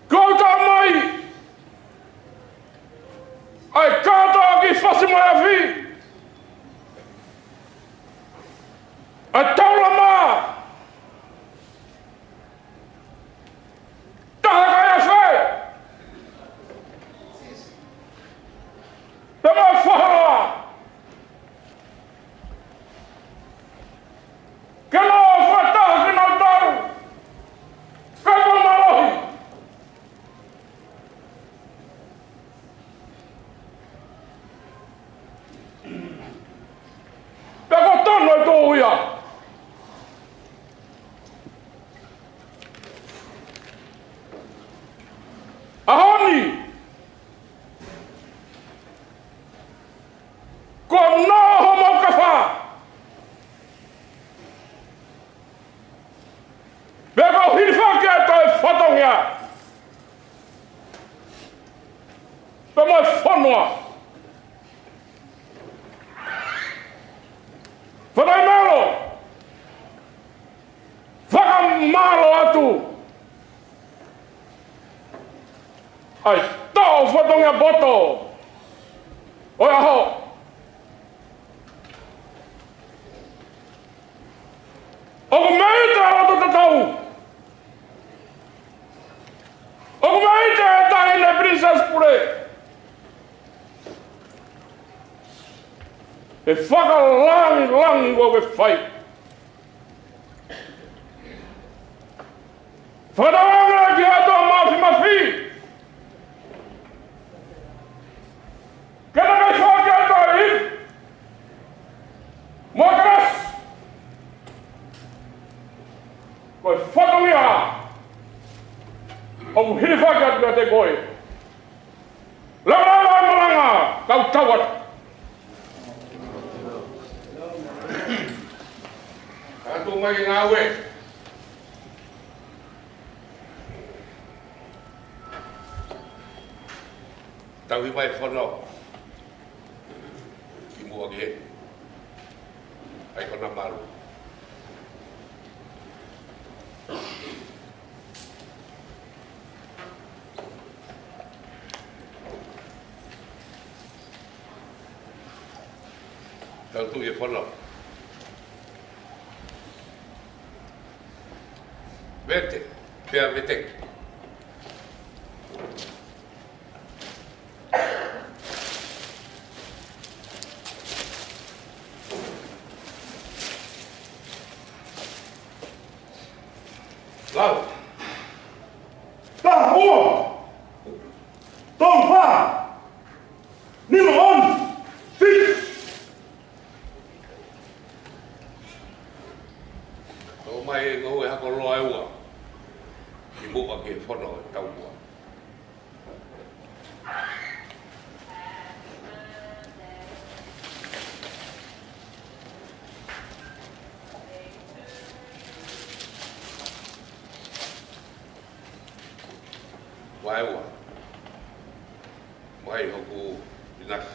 Kouta mai. Ai kata ki Fasi moe Afi. A taula ma. Taha kaya whai. Te mai whahala. Ke loa whataha ki nau tau. Kai po malohi. Te ko tono e tō uia. Ahoni. Ko noho mo ka wha. Beko hiriwhake e toi whatongia. Pe moi whanua. Whanai malo. Whakamalo atu. Ai, tau whatongia boto. Oi aho. Oku meita roto tatau. Oku meita e tahine princess pure. E whakalangi o ke whai. Whakatawanga ki ato mafi. Kena kai whaki ato hip. Mokras. Koi whatongia. Oku hiri whaki ato te koe. Lauranga malanga. Kau tawat. Atu mai ngawe. Tau vai whono. Ki mua ki he. Ai kona maru. Tau tu e whono. Vete, pea vete. Waiwa. Mai hoku inas.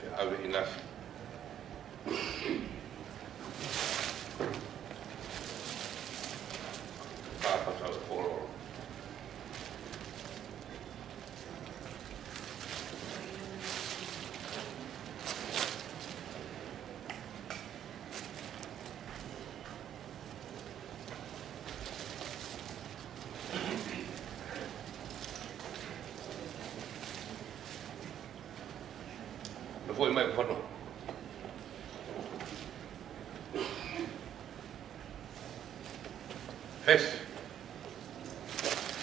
Te awe inas. Papa sa polo. Foi mai fono. Fes.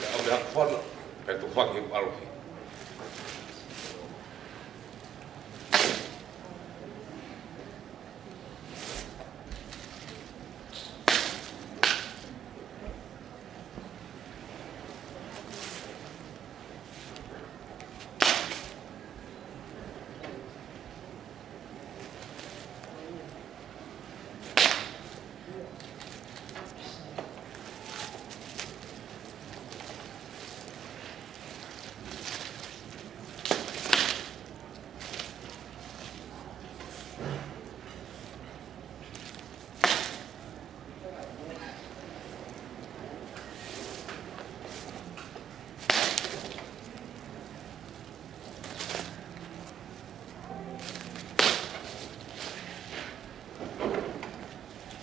Ya udah fono. Petu faki alfi.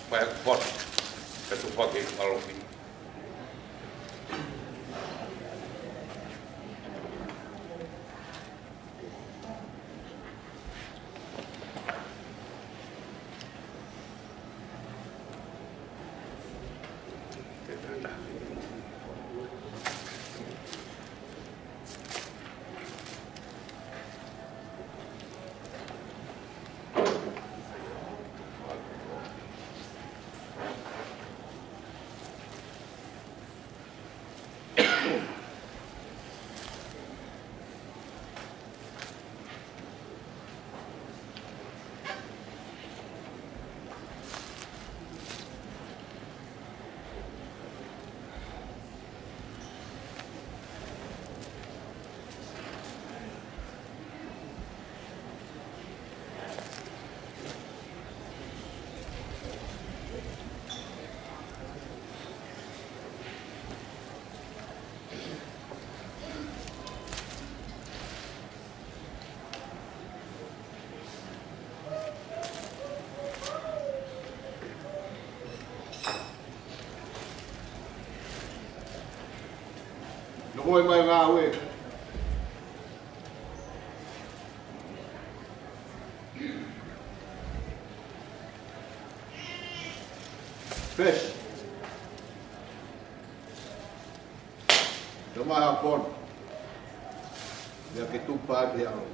Banyak pot, satu pakai alfi. Moimoi ngā ue. Fish. Toma hapon. Ya que tu padre algo.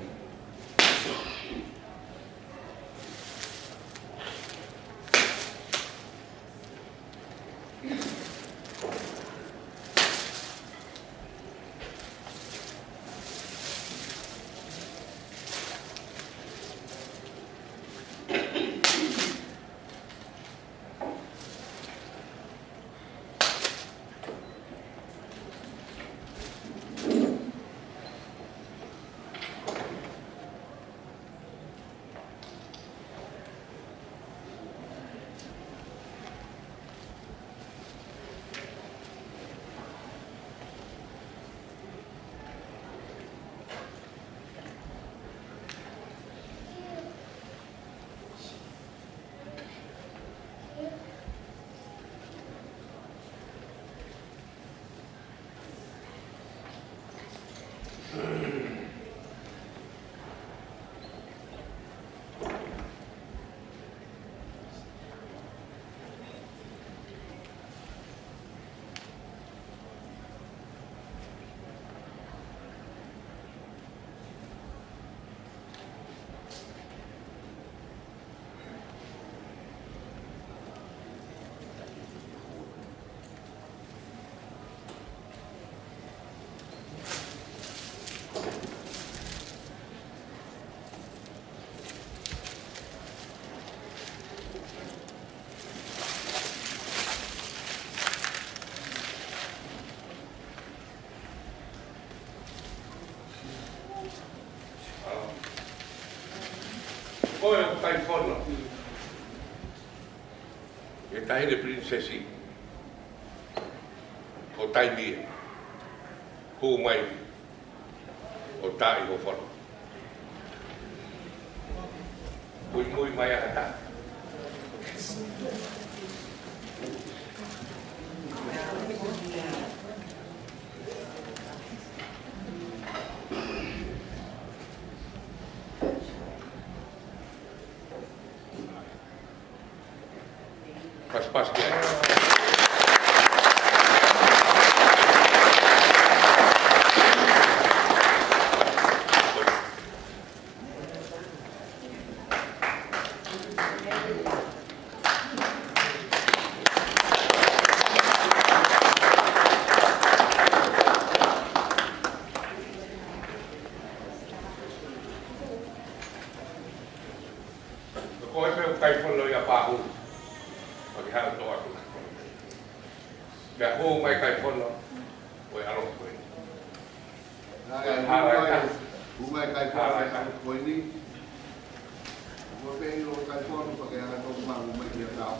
Koe o kai whono. E tahine prinsesi. O tai mia. Hu mai. O tai ho whono. Moimoi mai a ta. Pas dia. Kau itu kai pun lo ya pahu. Bagi hal tu aku. Dah mai kai pun lo. Oi alo koi. Mai kai pun koi ni. Mo pe lo kai pun pakai hal tu mau mai dia tahu.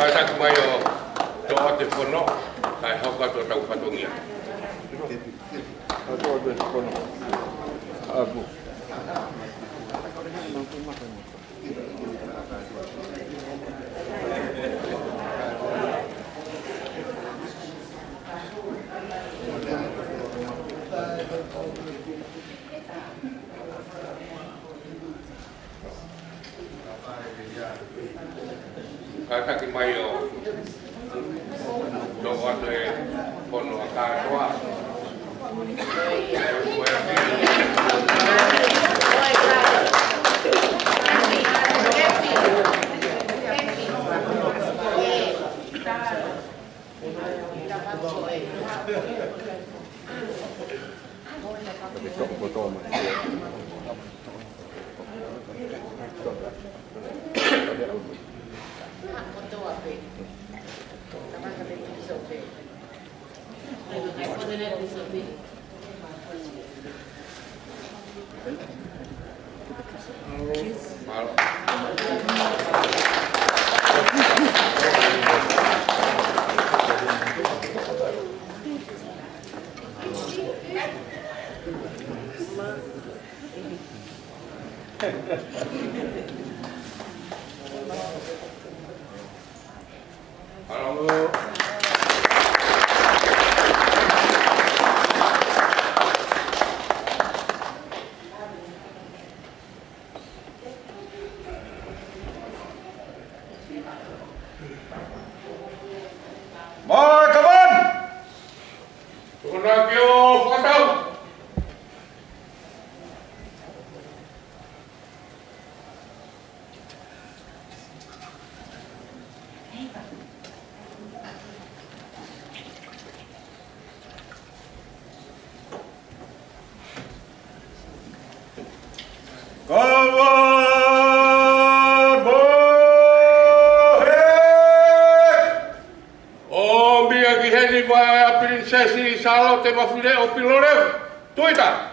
Kai tak mayo doa te pono kai hoka to tau patungia. Abu. Kai tak mayo doa te pono kai doa. Salote Mafile'o Pilolevu. Tuita.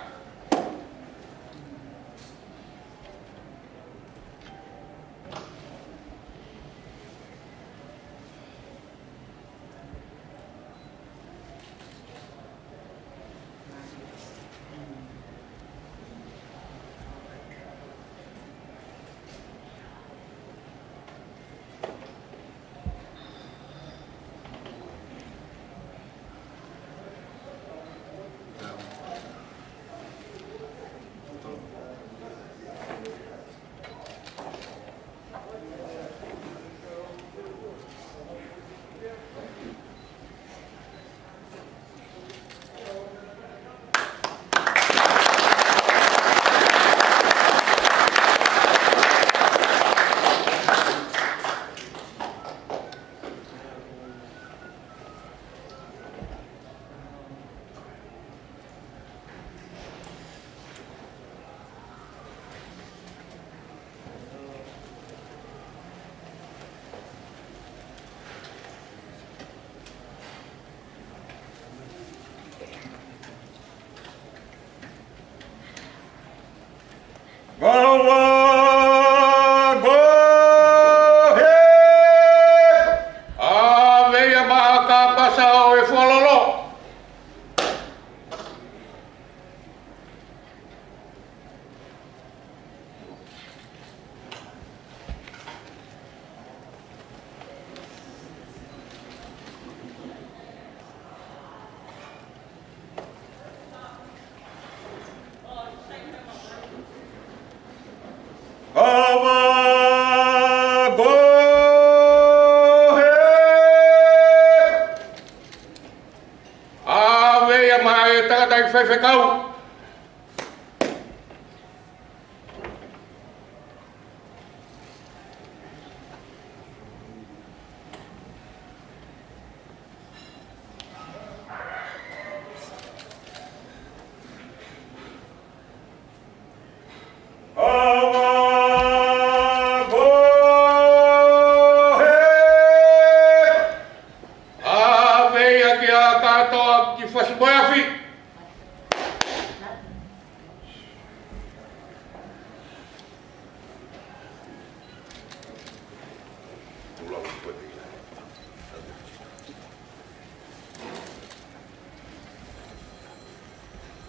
Fasi moe Afi.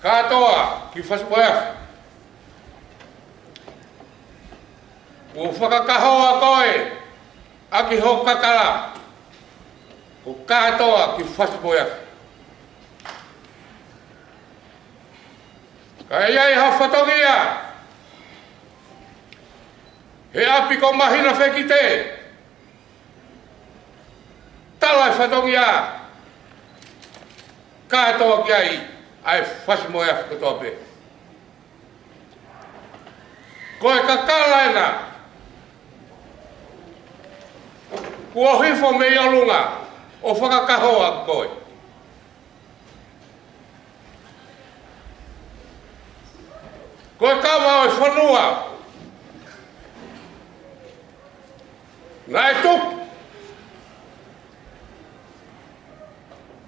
Katoa ki fasi moe Afi. O whakakahoa koe aki ho kakala. O katoa ki fasi moe Afi. Kai ai ha whatongia. He api ko mahina whekite. Talai whatongia. Katoa ki ai ai fasi moe Afi kotoa pe. Koe kakala ena. Kua hifo me iolunga o whakakahoa koe. Koe kawa o whanua. Nai tuk.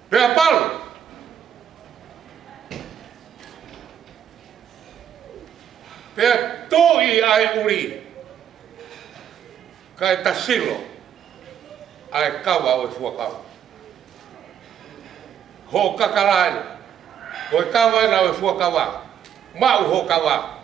Pea Paula. Pea toi ai uri. Kai tasilo. Ai kawa o fuakawa. Ho kakalaina. Koe kawa ena o fuakawa. Mau ho kawa.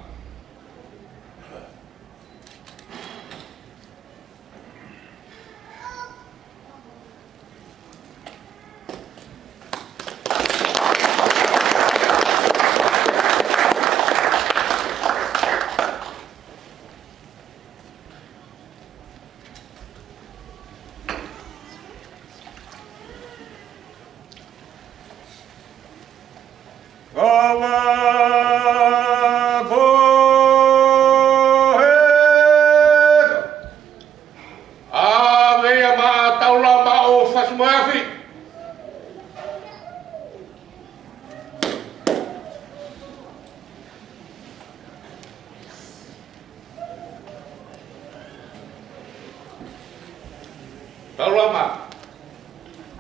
Paula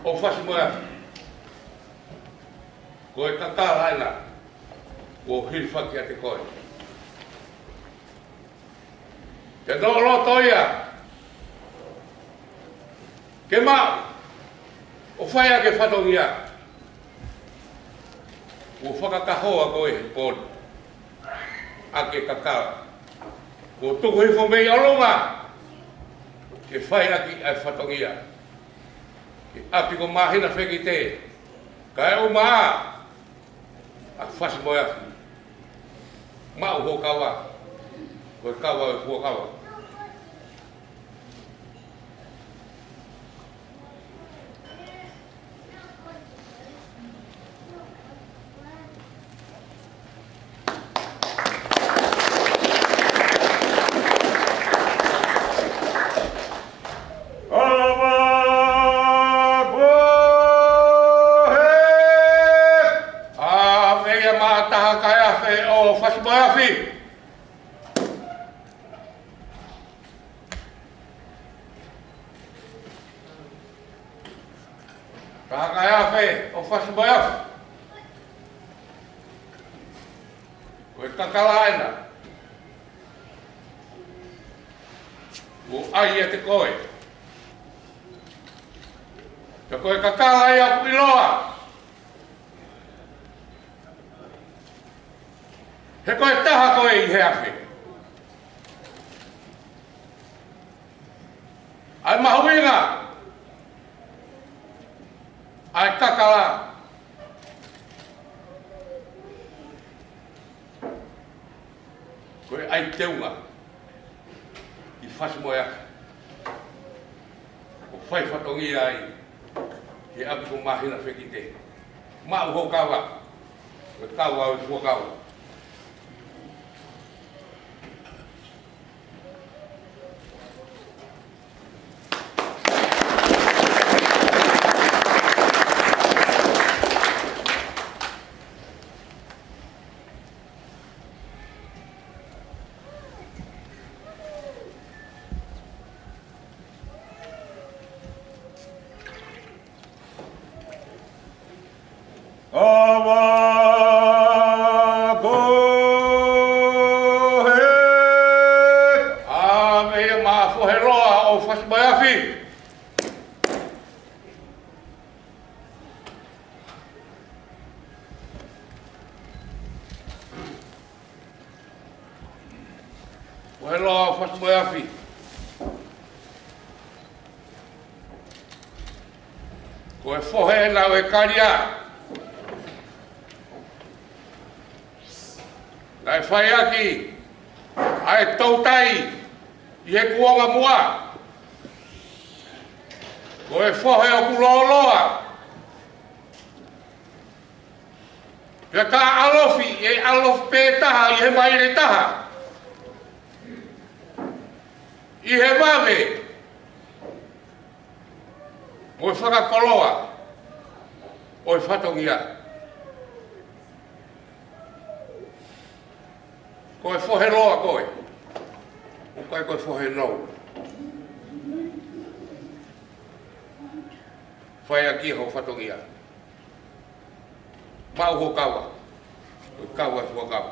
o Fasi moe Afi. Koe kakalaina o hilwhaki a te koe. Te nolo toia. Ke mau o whaia ke whatongia. O whakakahoa koe kone. Ake kakala. Ko tuku hifo mei alonga. Ke whaia ki ai whatongia. Ke api ko mahina whekite. Kai o maa. A Fasi moe Afi. Mau ho kawa. Koe kawa e hua kawa. Fasi moe Afi. Kahakai Afi o Fasi moe Afi. Koe kakalaina o ai e te koe. Te koe kakala ia ku iloa. He koe taha koe I he afi. Ai mahuinga. Ai kakala. Koe ai teunga. I Fasi moe Afi. O whai whatongi ai. He aku ko mahina whekite. Mau ho kawa. O kawa o fua kawa. Hello, Fasi moe Afi. Koe whohe nau e karia. Nai whai aki. Ai tautai. I he kuonga mua. Koe whohe o kuloloa. Pia ka alofi, e alofi pētaha I he maire taha. I he wawe. Moe whakakoloa. Oi whatongia. Koe whohe loa koe. O kai koe whohe nou. Whai aki ho whatongia. Mau ho kawa. O kawa e hua kawa.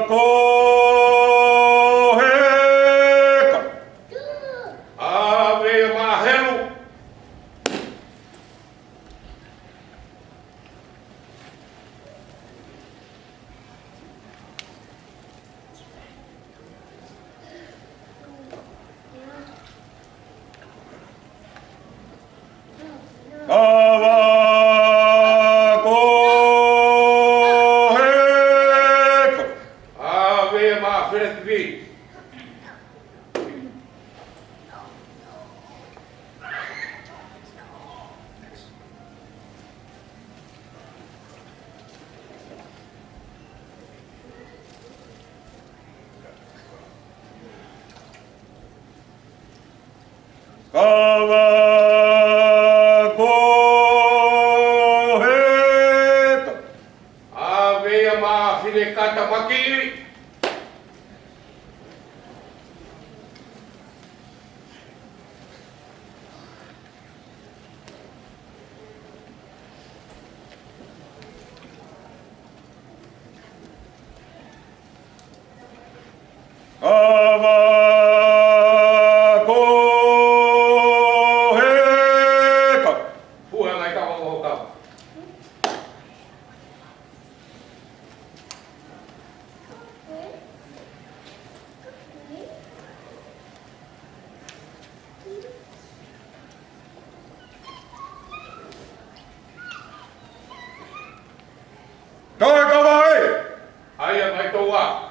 Kawako Poka. Toi kawai! Ai mai toa.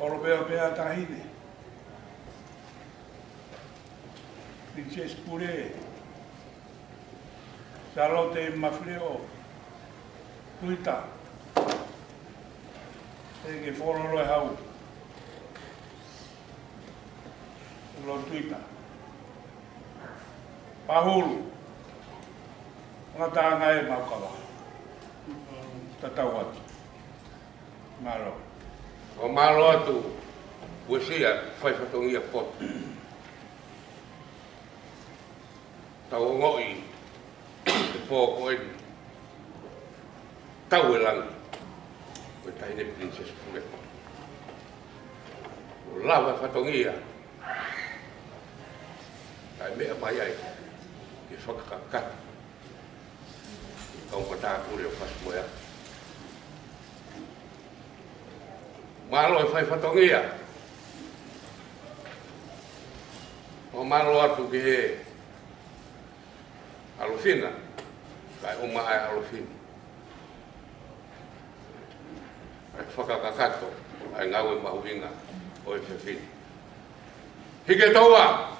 Oro pea tahine. Princess Pure. Salote Mafile'o Tuita. Ege whororo e hau. Lo Tuita. Pahuru. Ngata ngai maukawa. Tatau atu. Maro. O malo atu, uesia, whai whatongia pot. Tau ngoi, te pō koeni. Tau e langi, koe tahine Princess Pure. O lawa whatongia. Tai mea mai ai, ke whakakakata. Kau patā kure o Fasi moe Afi. Malo e whai whatongia. O malo atu ki he alofina. Kai uma ai alofina. Ai whakakakato. Ai ngau e mahuinga o e whiwhini. Hike toa!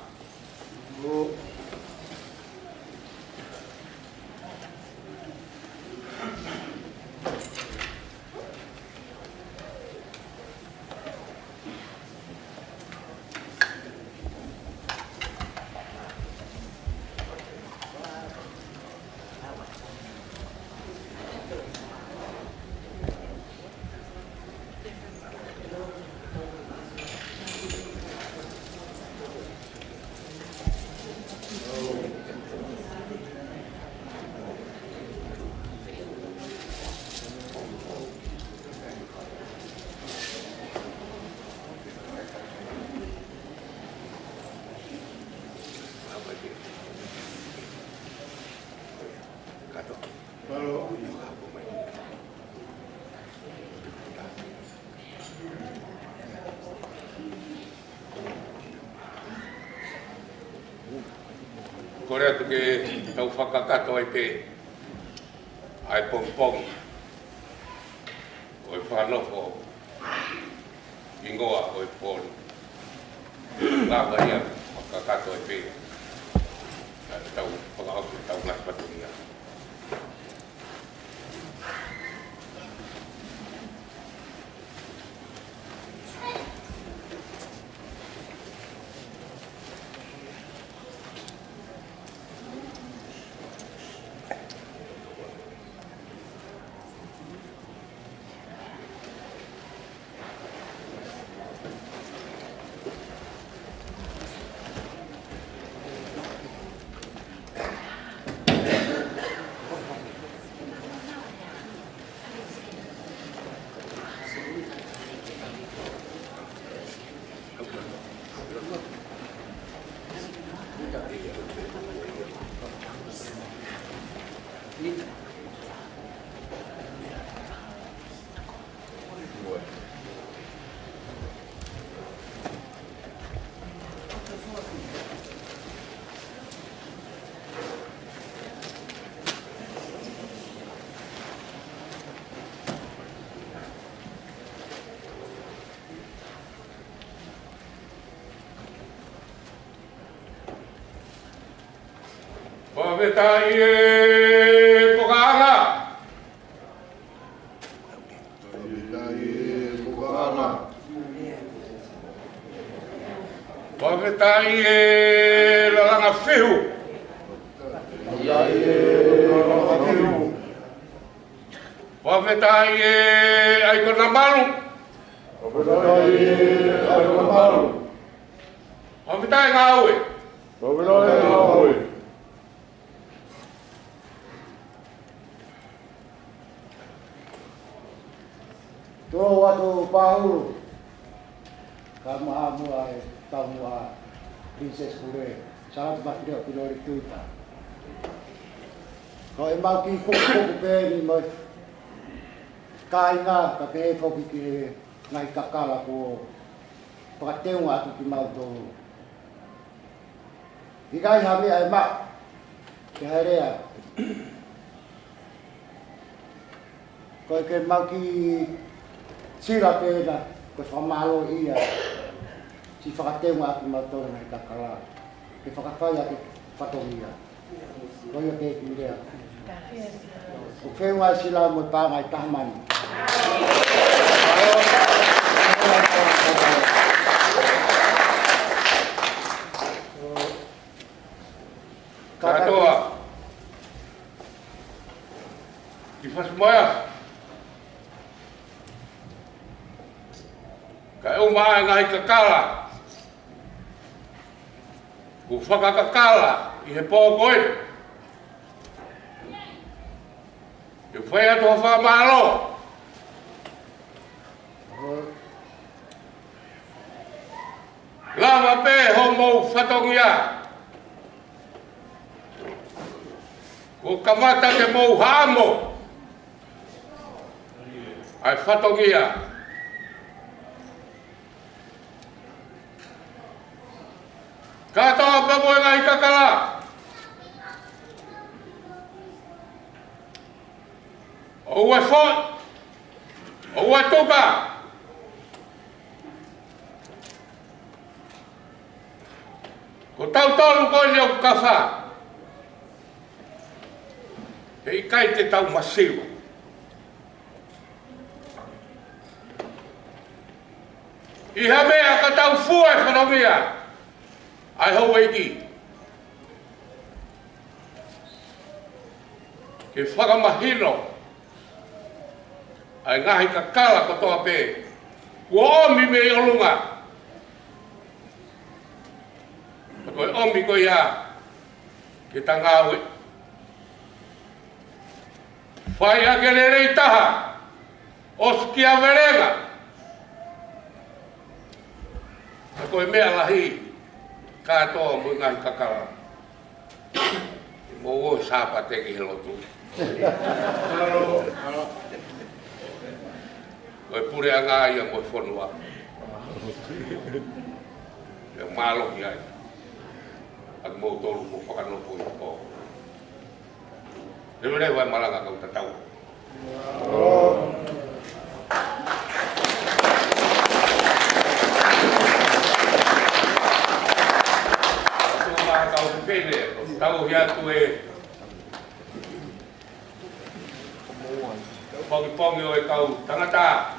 Korea tu ke tau whakakato ai ke ai pongpongi. O e whanofo ingoa o e pōni. Ngāwa ia whakakato ai pe. Tau whakakato tau ngā whatungia. Pavetai e pokaanga. Pavetai e lalanga whihu. Whawhetai e ai kona maru. Whawhetai e ai kona maru. Whawhetai ngā ue. Whawhetai ngā ue. Tō atu pāhuru. Ka maha mua e tau mua Princess Kure. Salote Mafile'o Pilolevu Tuita. Ko e mau ki kuku pēni mai. Ka inga ka ke e whoki ki ngai kakala ko whakateunga atu ki mau tōru. I kai hami ai ma. Ke haerea. Ko e ke mau ki sira pēna. Ko whamalo ia. Si whakateunga atu mau tōru ngai kakala. Ke whakawhai atu whatongia. Ko ia ke ki rea. O whenua sila mo pāngai tahamani. Katoa. Ki Fasi moe Afi. Ka e umaa ngai kakala. Ku whakakakala I he pōkoe. I whai atu ha whamalo. Lama pē ho mou whatongia. Ko kamata te mou hamo. Ai whatongia. Katoa pa moe ngai kakala. O ua fōi. O ua tuka. Ko tau tolu koe leo kawha. He I kai te tau masiwa. I ha mea ka tau fua e whanamia. Ai hau eiki. Ke whakamahino. Ai ngahi ka kala katoa pē. Kua omi me I olunga. Koe omi koe ia. Ke ta ngāwe. Whai a ke rerei taha. Oski a verenga. Koe mea lahi. Katoa mo ngahi ka kala. Mo o sāpa teki he lotu. Koe pure a ngā ia koe whanua. E māloki ai. Ak mou tolu ko whakanopo I o. Rewe vai malanga kau tatau. Atu maha kau pene. Tau hia tu e. Pongi o e kau tangata.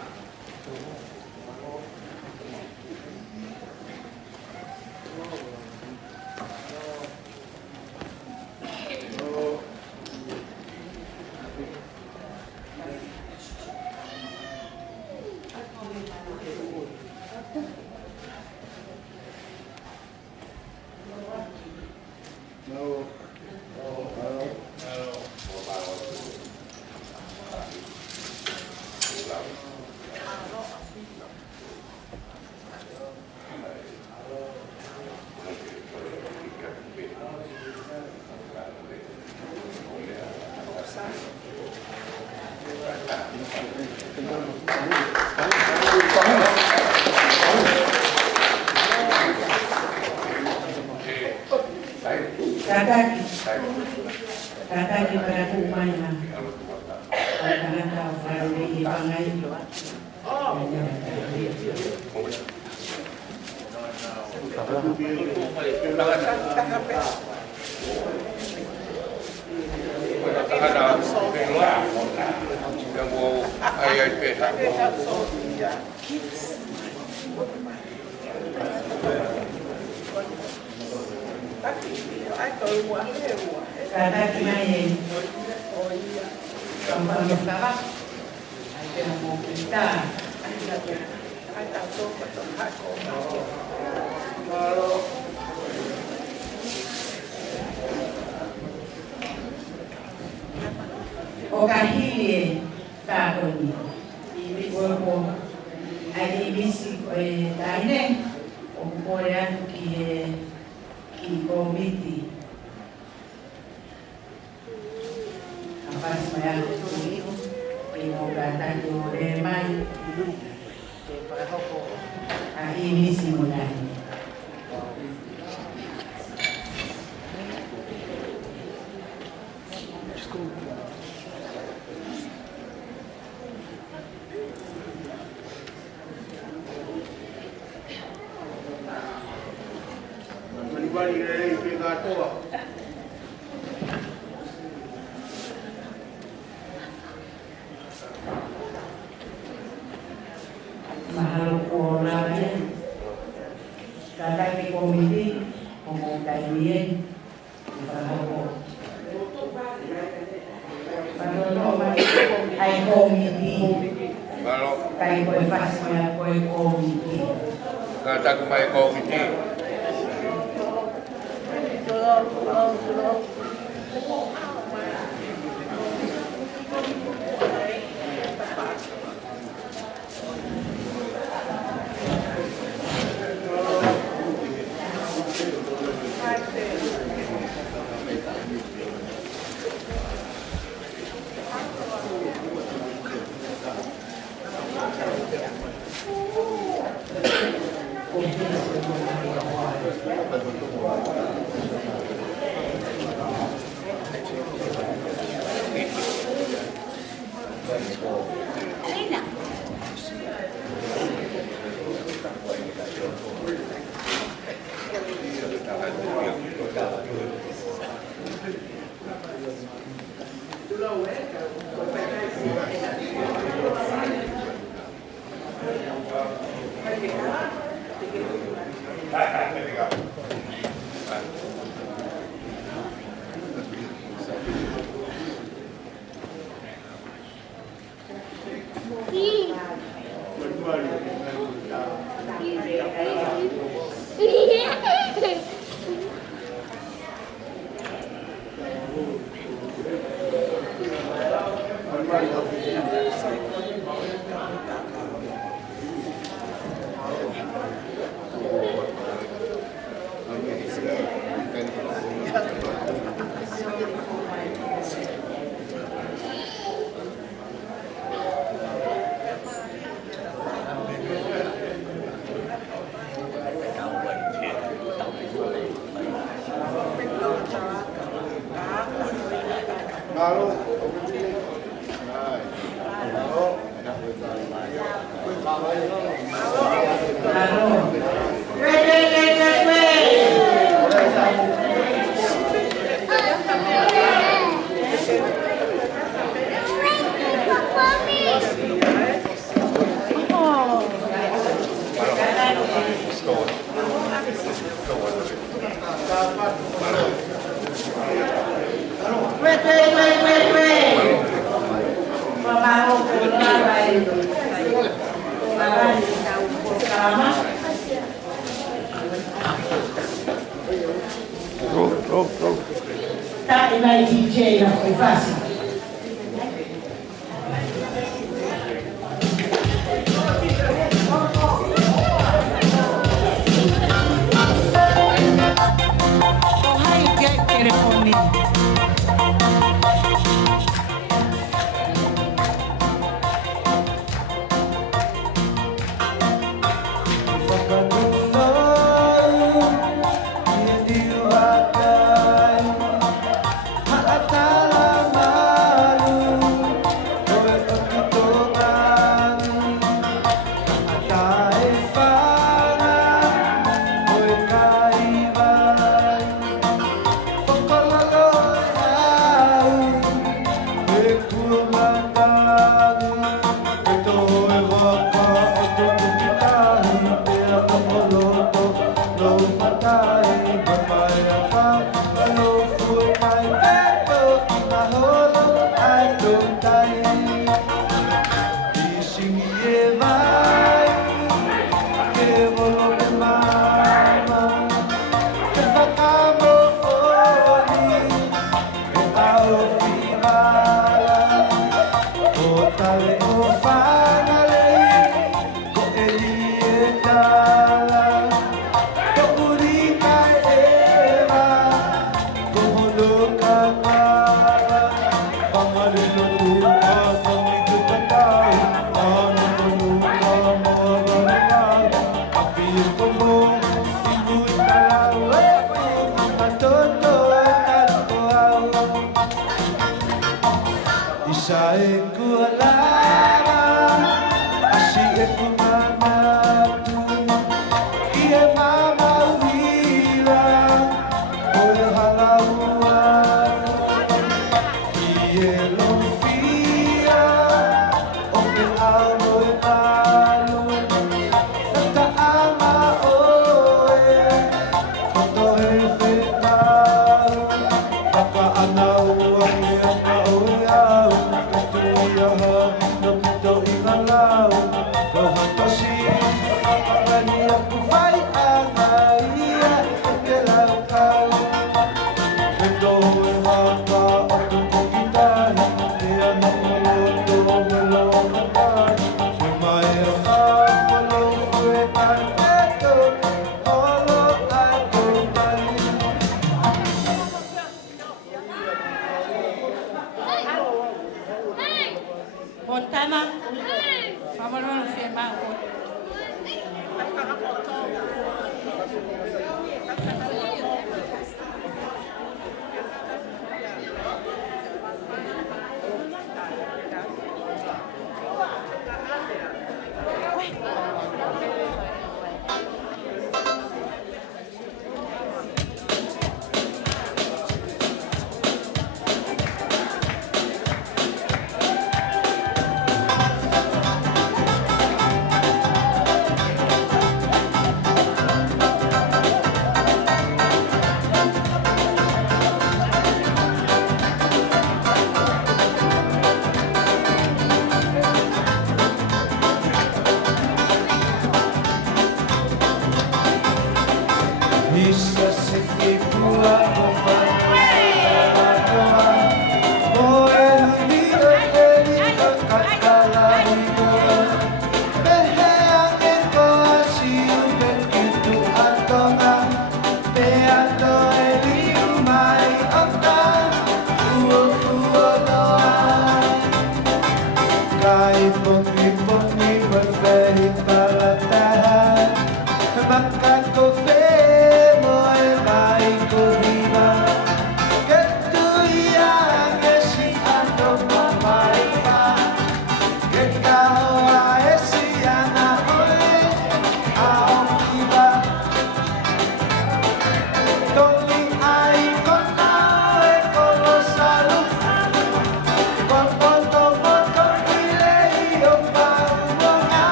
Tataki para kumaya. Tangata farole I bangai. I go Kataki mai kampanye kawa. Ada mau kita. Okahili kakoni. Ibi ko ai bisi ko taine o korean ki komiti. Fasi moe Afi ino kata jore mai ini simulai. Mahal orangnya, kadang di komiti ngomong kainian, kalau ai komiti, kai koi fasi moe koi komiti, Kata kumai komiti. Tak inai DJ na Fasi. Oh, hai dia telefon ni. Oh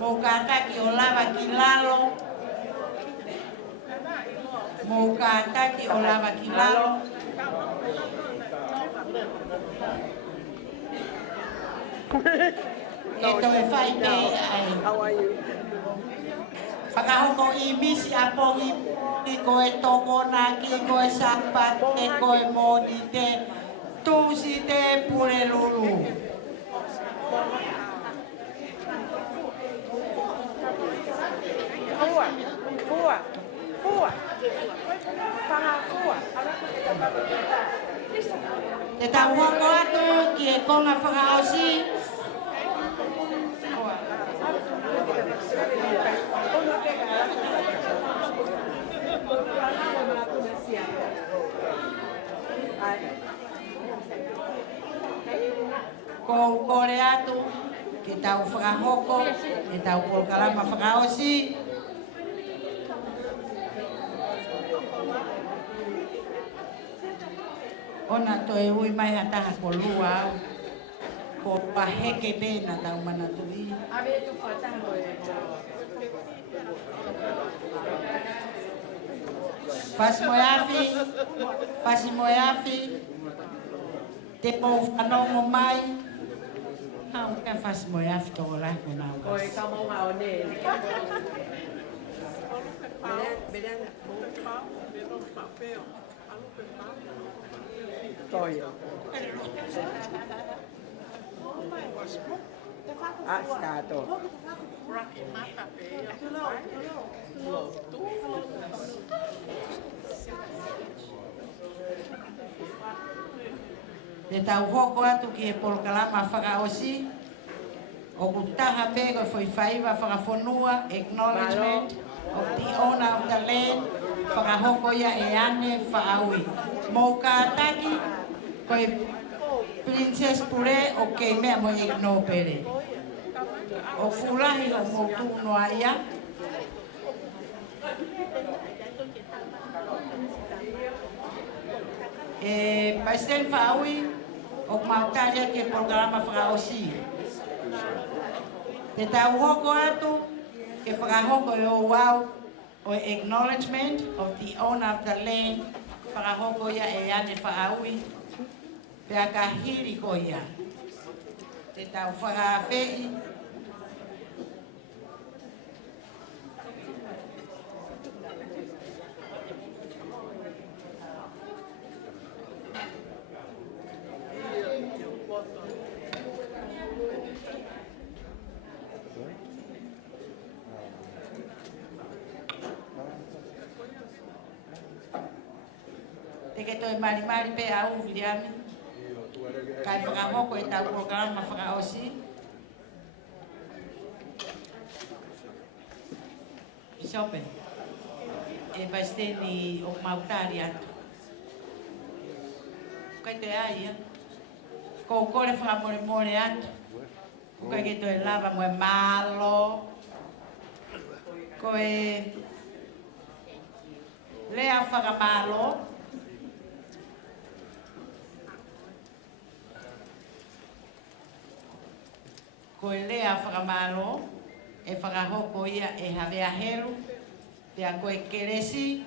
Mo kataki o lava ki lalo. Mo kataki o lava ki lalo. E toi whai pei ai. How are you? Whakahoko I misi a pongi I koe toko nā ki koe sapat e koe mōni te tūsi te pure lulu. Fua, fua, fua. Whanga fua. Te tau hoko atu ki e konga whakaosi. Ko kore atu ki tau whakahoko, ki tau polkalama whakaosi. Ona toi hui mai hataha ko lua au. Ko paheke pena tau mana tui. Fasi moe Afi, Fasi moe Afi. Te pou whanongo mai. Hau ka Fasi moe Afi tō rai ko nau kas. Koe kamo ngā o ne. Toyo. Ah, stato. Te tau hoko atu ki e polkalama whakaosi. O kutaha pego foi whaiva whakafonua, acknowledgement of the owner of the land, whakahoko ia e ane whaaui. Mou kātaki, koe Princess Pure o kei mea mo ignopere. O furahi o mou tūnoa ia. E Paisten whaaui, o mautaria ke programa whakaosi. Te tau hoko atu, ke whakahoko e o wau, o acknowledgement of the owner of the land, whakahoko ia e ane whaaui, pea ka hiri ko ia. Te tau whakawhei, te ke toi mari pe au viliami. Kai whakahoko e tau programa whakaosi. Isope. E Paisteni o mautari atu. Kai te aia. Ko kore whakamore atu. Kai ke toi lava moe malo. Ko e lea whakamalo. Ko e lea whakamalo, e whakahoko ia e hawea heru, pea ko e keresi,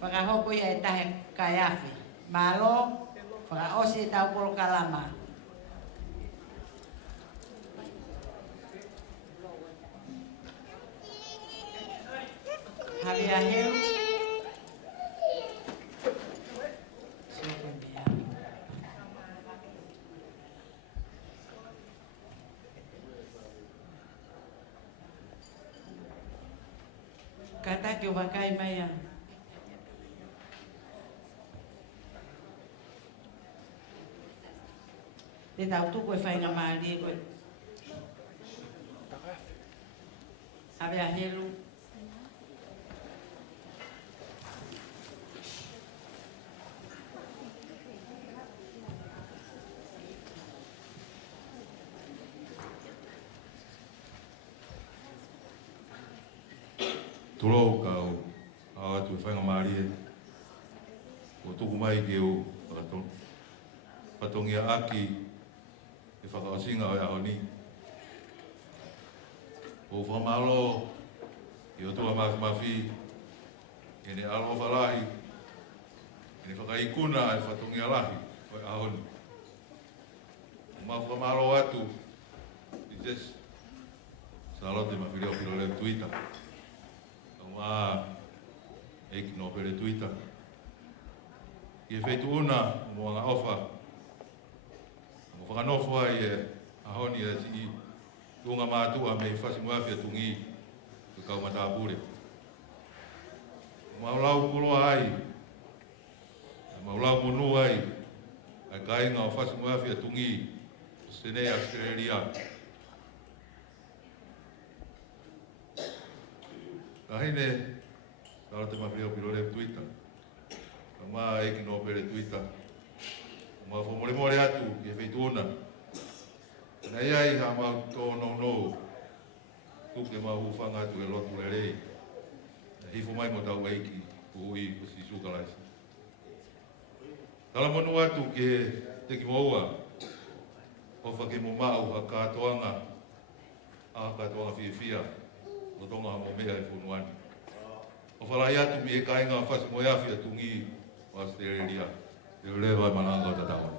whakahoko ia e tahe kai Afi. Malo, whakaosi e tau polo kalama. Hawea heru. Kata ke o wakai mai a. Te tau tuku e whainga maari e koe. Hawe a helu. Tolo kau a tu whainga maari e. O tuku mai ke o patongia aki e whakaosinga o e ahoni. O whamalo, i o tua mafi, e ne alo whalahi, e ne whakaikuna e whatongi alahi, o ahoni. O ma whamalo atu, i jes, Salote Mafile'o Pilolevu Tuita. O ma eiki no pere Tuita. I e whaitu una, mo anga ofa, mo whakanofo ai e ahoni e si tunga mātua me Fasi moe Afi Tungi, ke kau matāpure. Maulau kuloa ai, maulau monu ai, ai kainga o Fasi moe Afi Tungi, senei Australia. Highness, Salote Mafile'o Pilolevu Tuita. Ma eki no pere Tuita. Ma whamore atu, i e whaituna. Nei ai ha mau tō no. Tuke mau hufanga atu e lotu le rei. Hifo mai mo tau eiki, ui o si sukalaisi. Tala monu atu ke teki moua. Ofa ke mo mau a kātoanga. A kātoanga whiawhia. O tonga mo mea e whunuani. O whalai atu mi e kainga Fasi moe Afi Tungi o Australia. E ulewa e mananga o tatawa.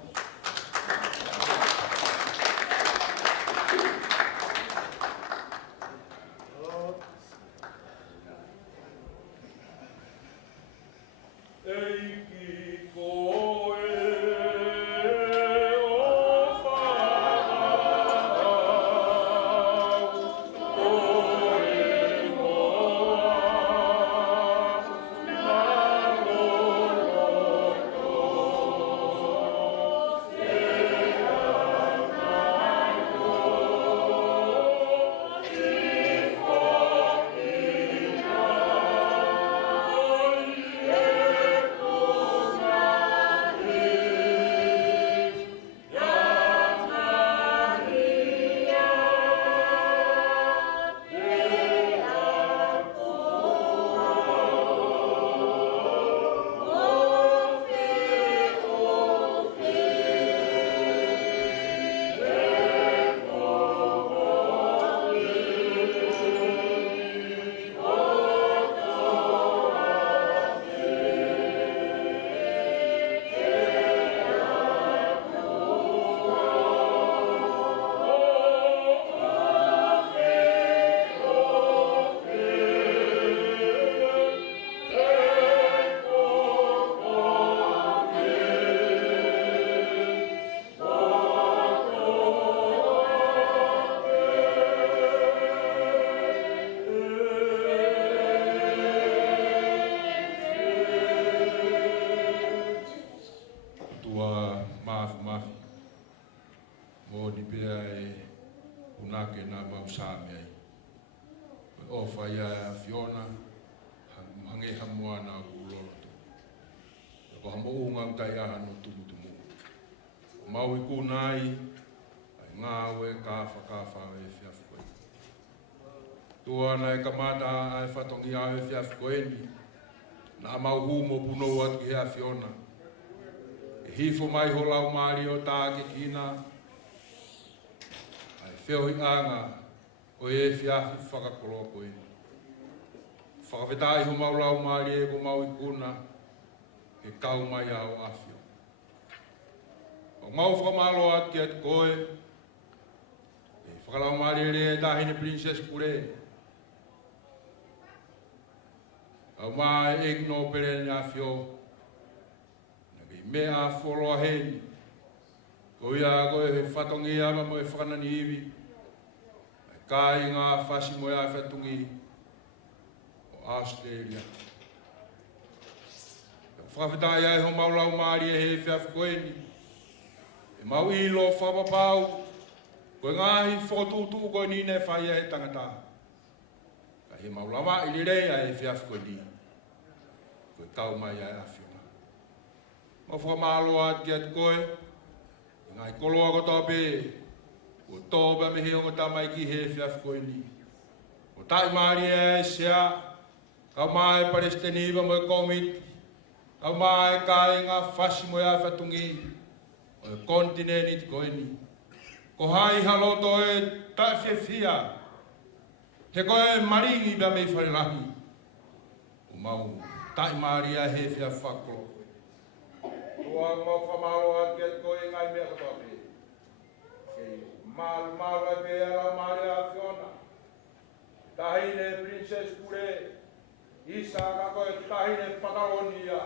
Tuana e kamata ai whatongi au e whiawhikoeni, na mau humo puno atu ki hea whiona. E hifo mai ho lau maari o tāke kina, ai whiohi anga o e whiawhi whakakoroa koeni. Whakawhetai ho mau lau maari e ko mau ikuna, e kau mai au awhio. O mau whakamalo atu ki atu koe, e whakalau maari e tāhine princess pure. Au mai e no pere na fio. Na ki mea foloa heni. Ko ia ko e whatongi ama mo e whakanani iwi. Kai ngā Fasi moe Afi Tungi o Australia. Whakawhetai ai ho maulau maari e he whiawhikoeni. E mau ilo whapapau. Ko ngāhi whotutu ko ni ne whai e tangata. Ka he maulawa i lirea e whiawhikoeni. Koe kau mai ai awhiona. Ma whakamalo atu ki atu koe, ngai koloa ko tāpe, o tōpa me heo ngota mai ki he whiawhikoeni. O tai maari e sea, kau mai Palestiniva mo e komiti, kau mai kai ngā Fasi moe Afi Tungi, o e kontinenti koeni. Ko hai haloto e tai whiawhia, He koe maringi bea mei wharelahi. O mau tai maria he whia whaklo. Ua mau whamaloa ke koe ngai mea katoa pe. Kei malu e pe ala maria a Fiona. Tahine Princess Kure. Isa ka koe tahine Patalonia.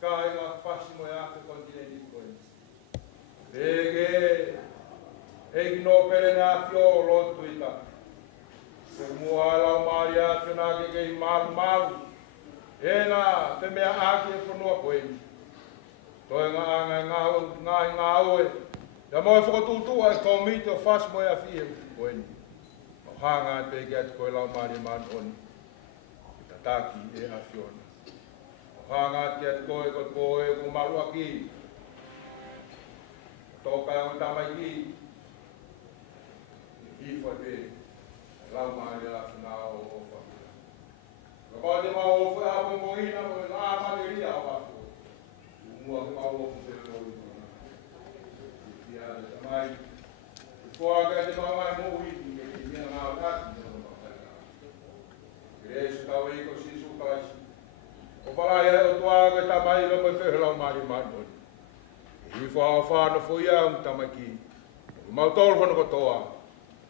Kai ngā Fasi moe Afi kontinenti koe. Rege. Egi no pere ngā whio lo Tuita. Se mua lau maria Fiona ke kei malu. Ena te mea aki e whanua koe. Toi ngā oe. Ia moe whakatūtua e komite o Fasi moe Afi e koe. O hanga e peke atu koe lau maria manuoni. Ta taki e a Fiona. O hanga atu koe ko marua ki. Toka e o tamai ki. Ifa te lau maria Afi nā o whakira. Koe te mau o whea po moina o e ngā materia o wako. Mua te mau o whea o wako. Ia te mai. Koa ka te mau mai mohi ki e te mea ngā kati ni o whakira. Kresu tau e ko sisu kaisi. O wharai e o tua ka tamai le mai whehe lau maari maari. I whaa whāna whuia o tamai ki. Mau tōru whana katoa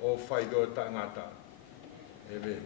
o whaido ta ngata. Amen.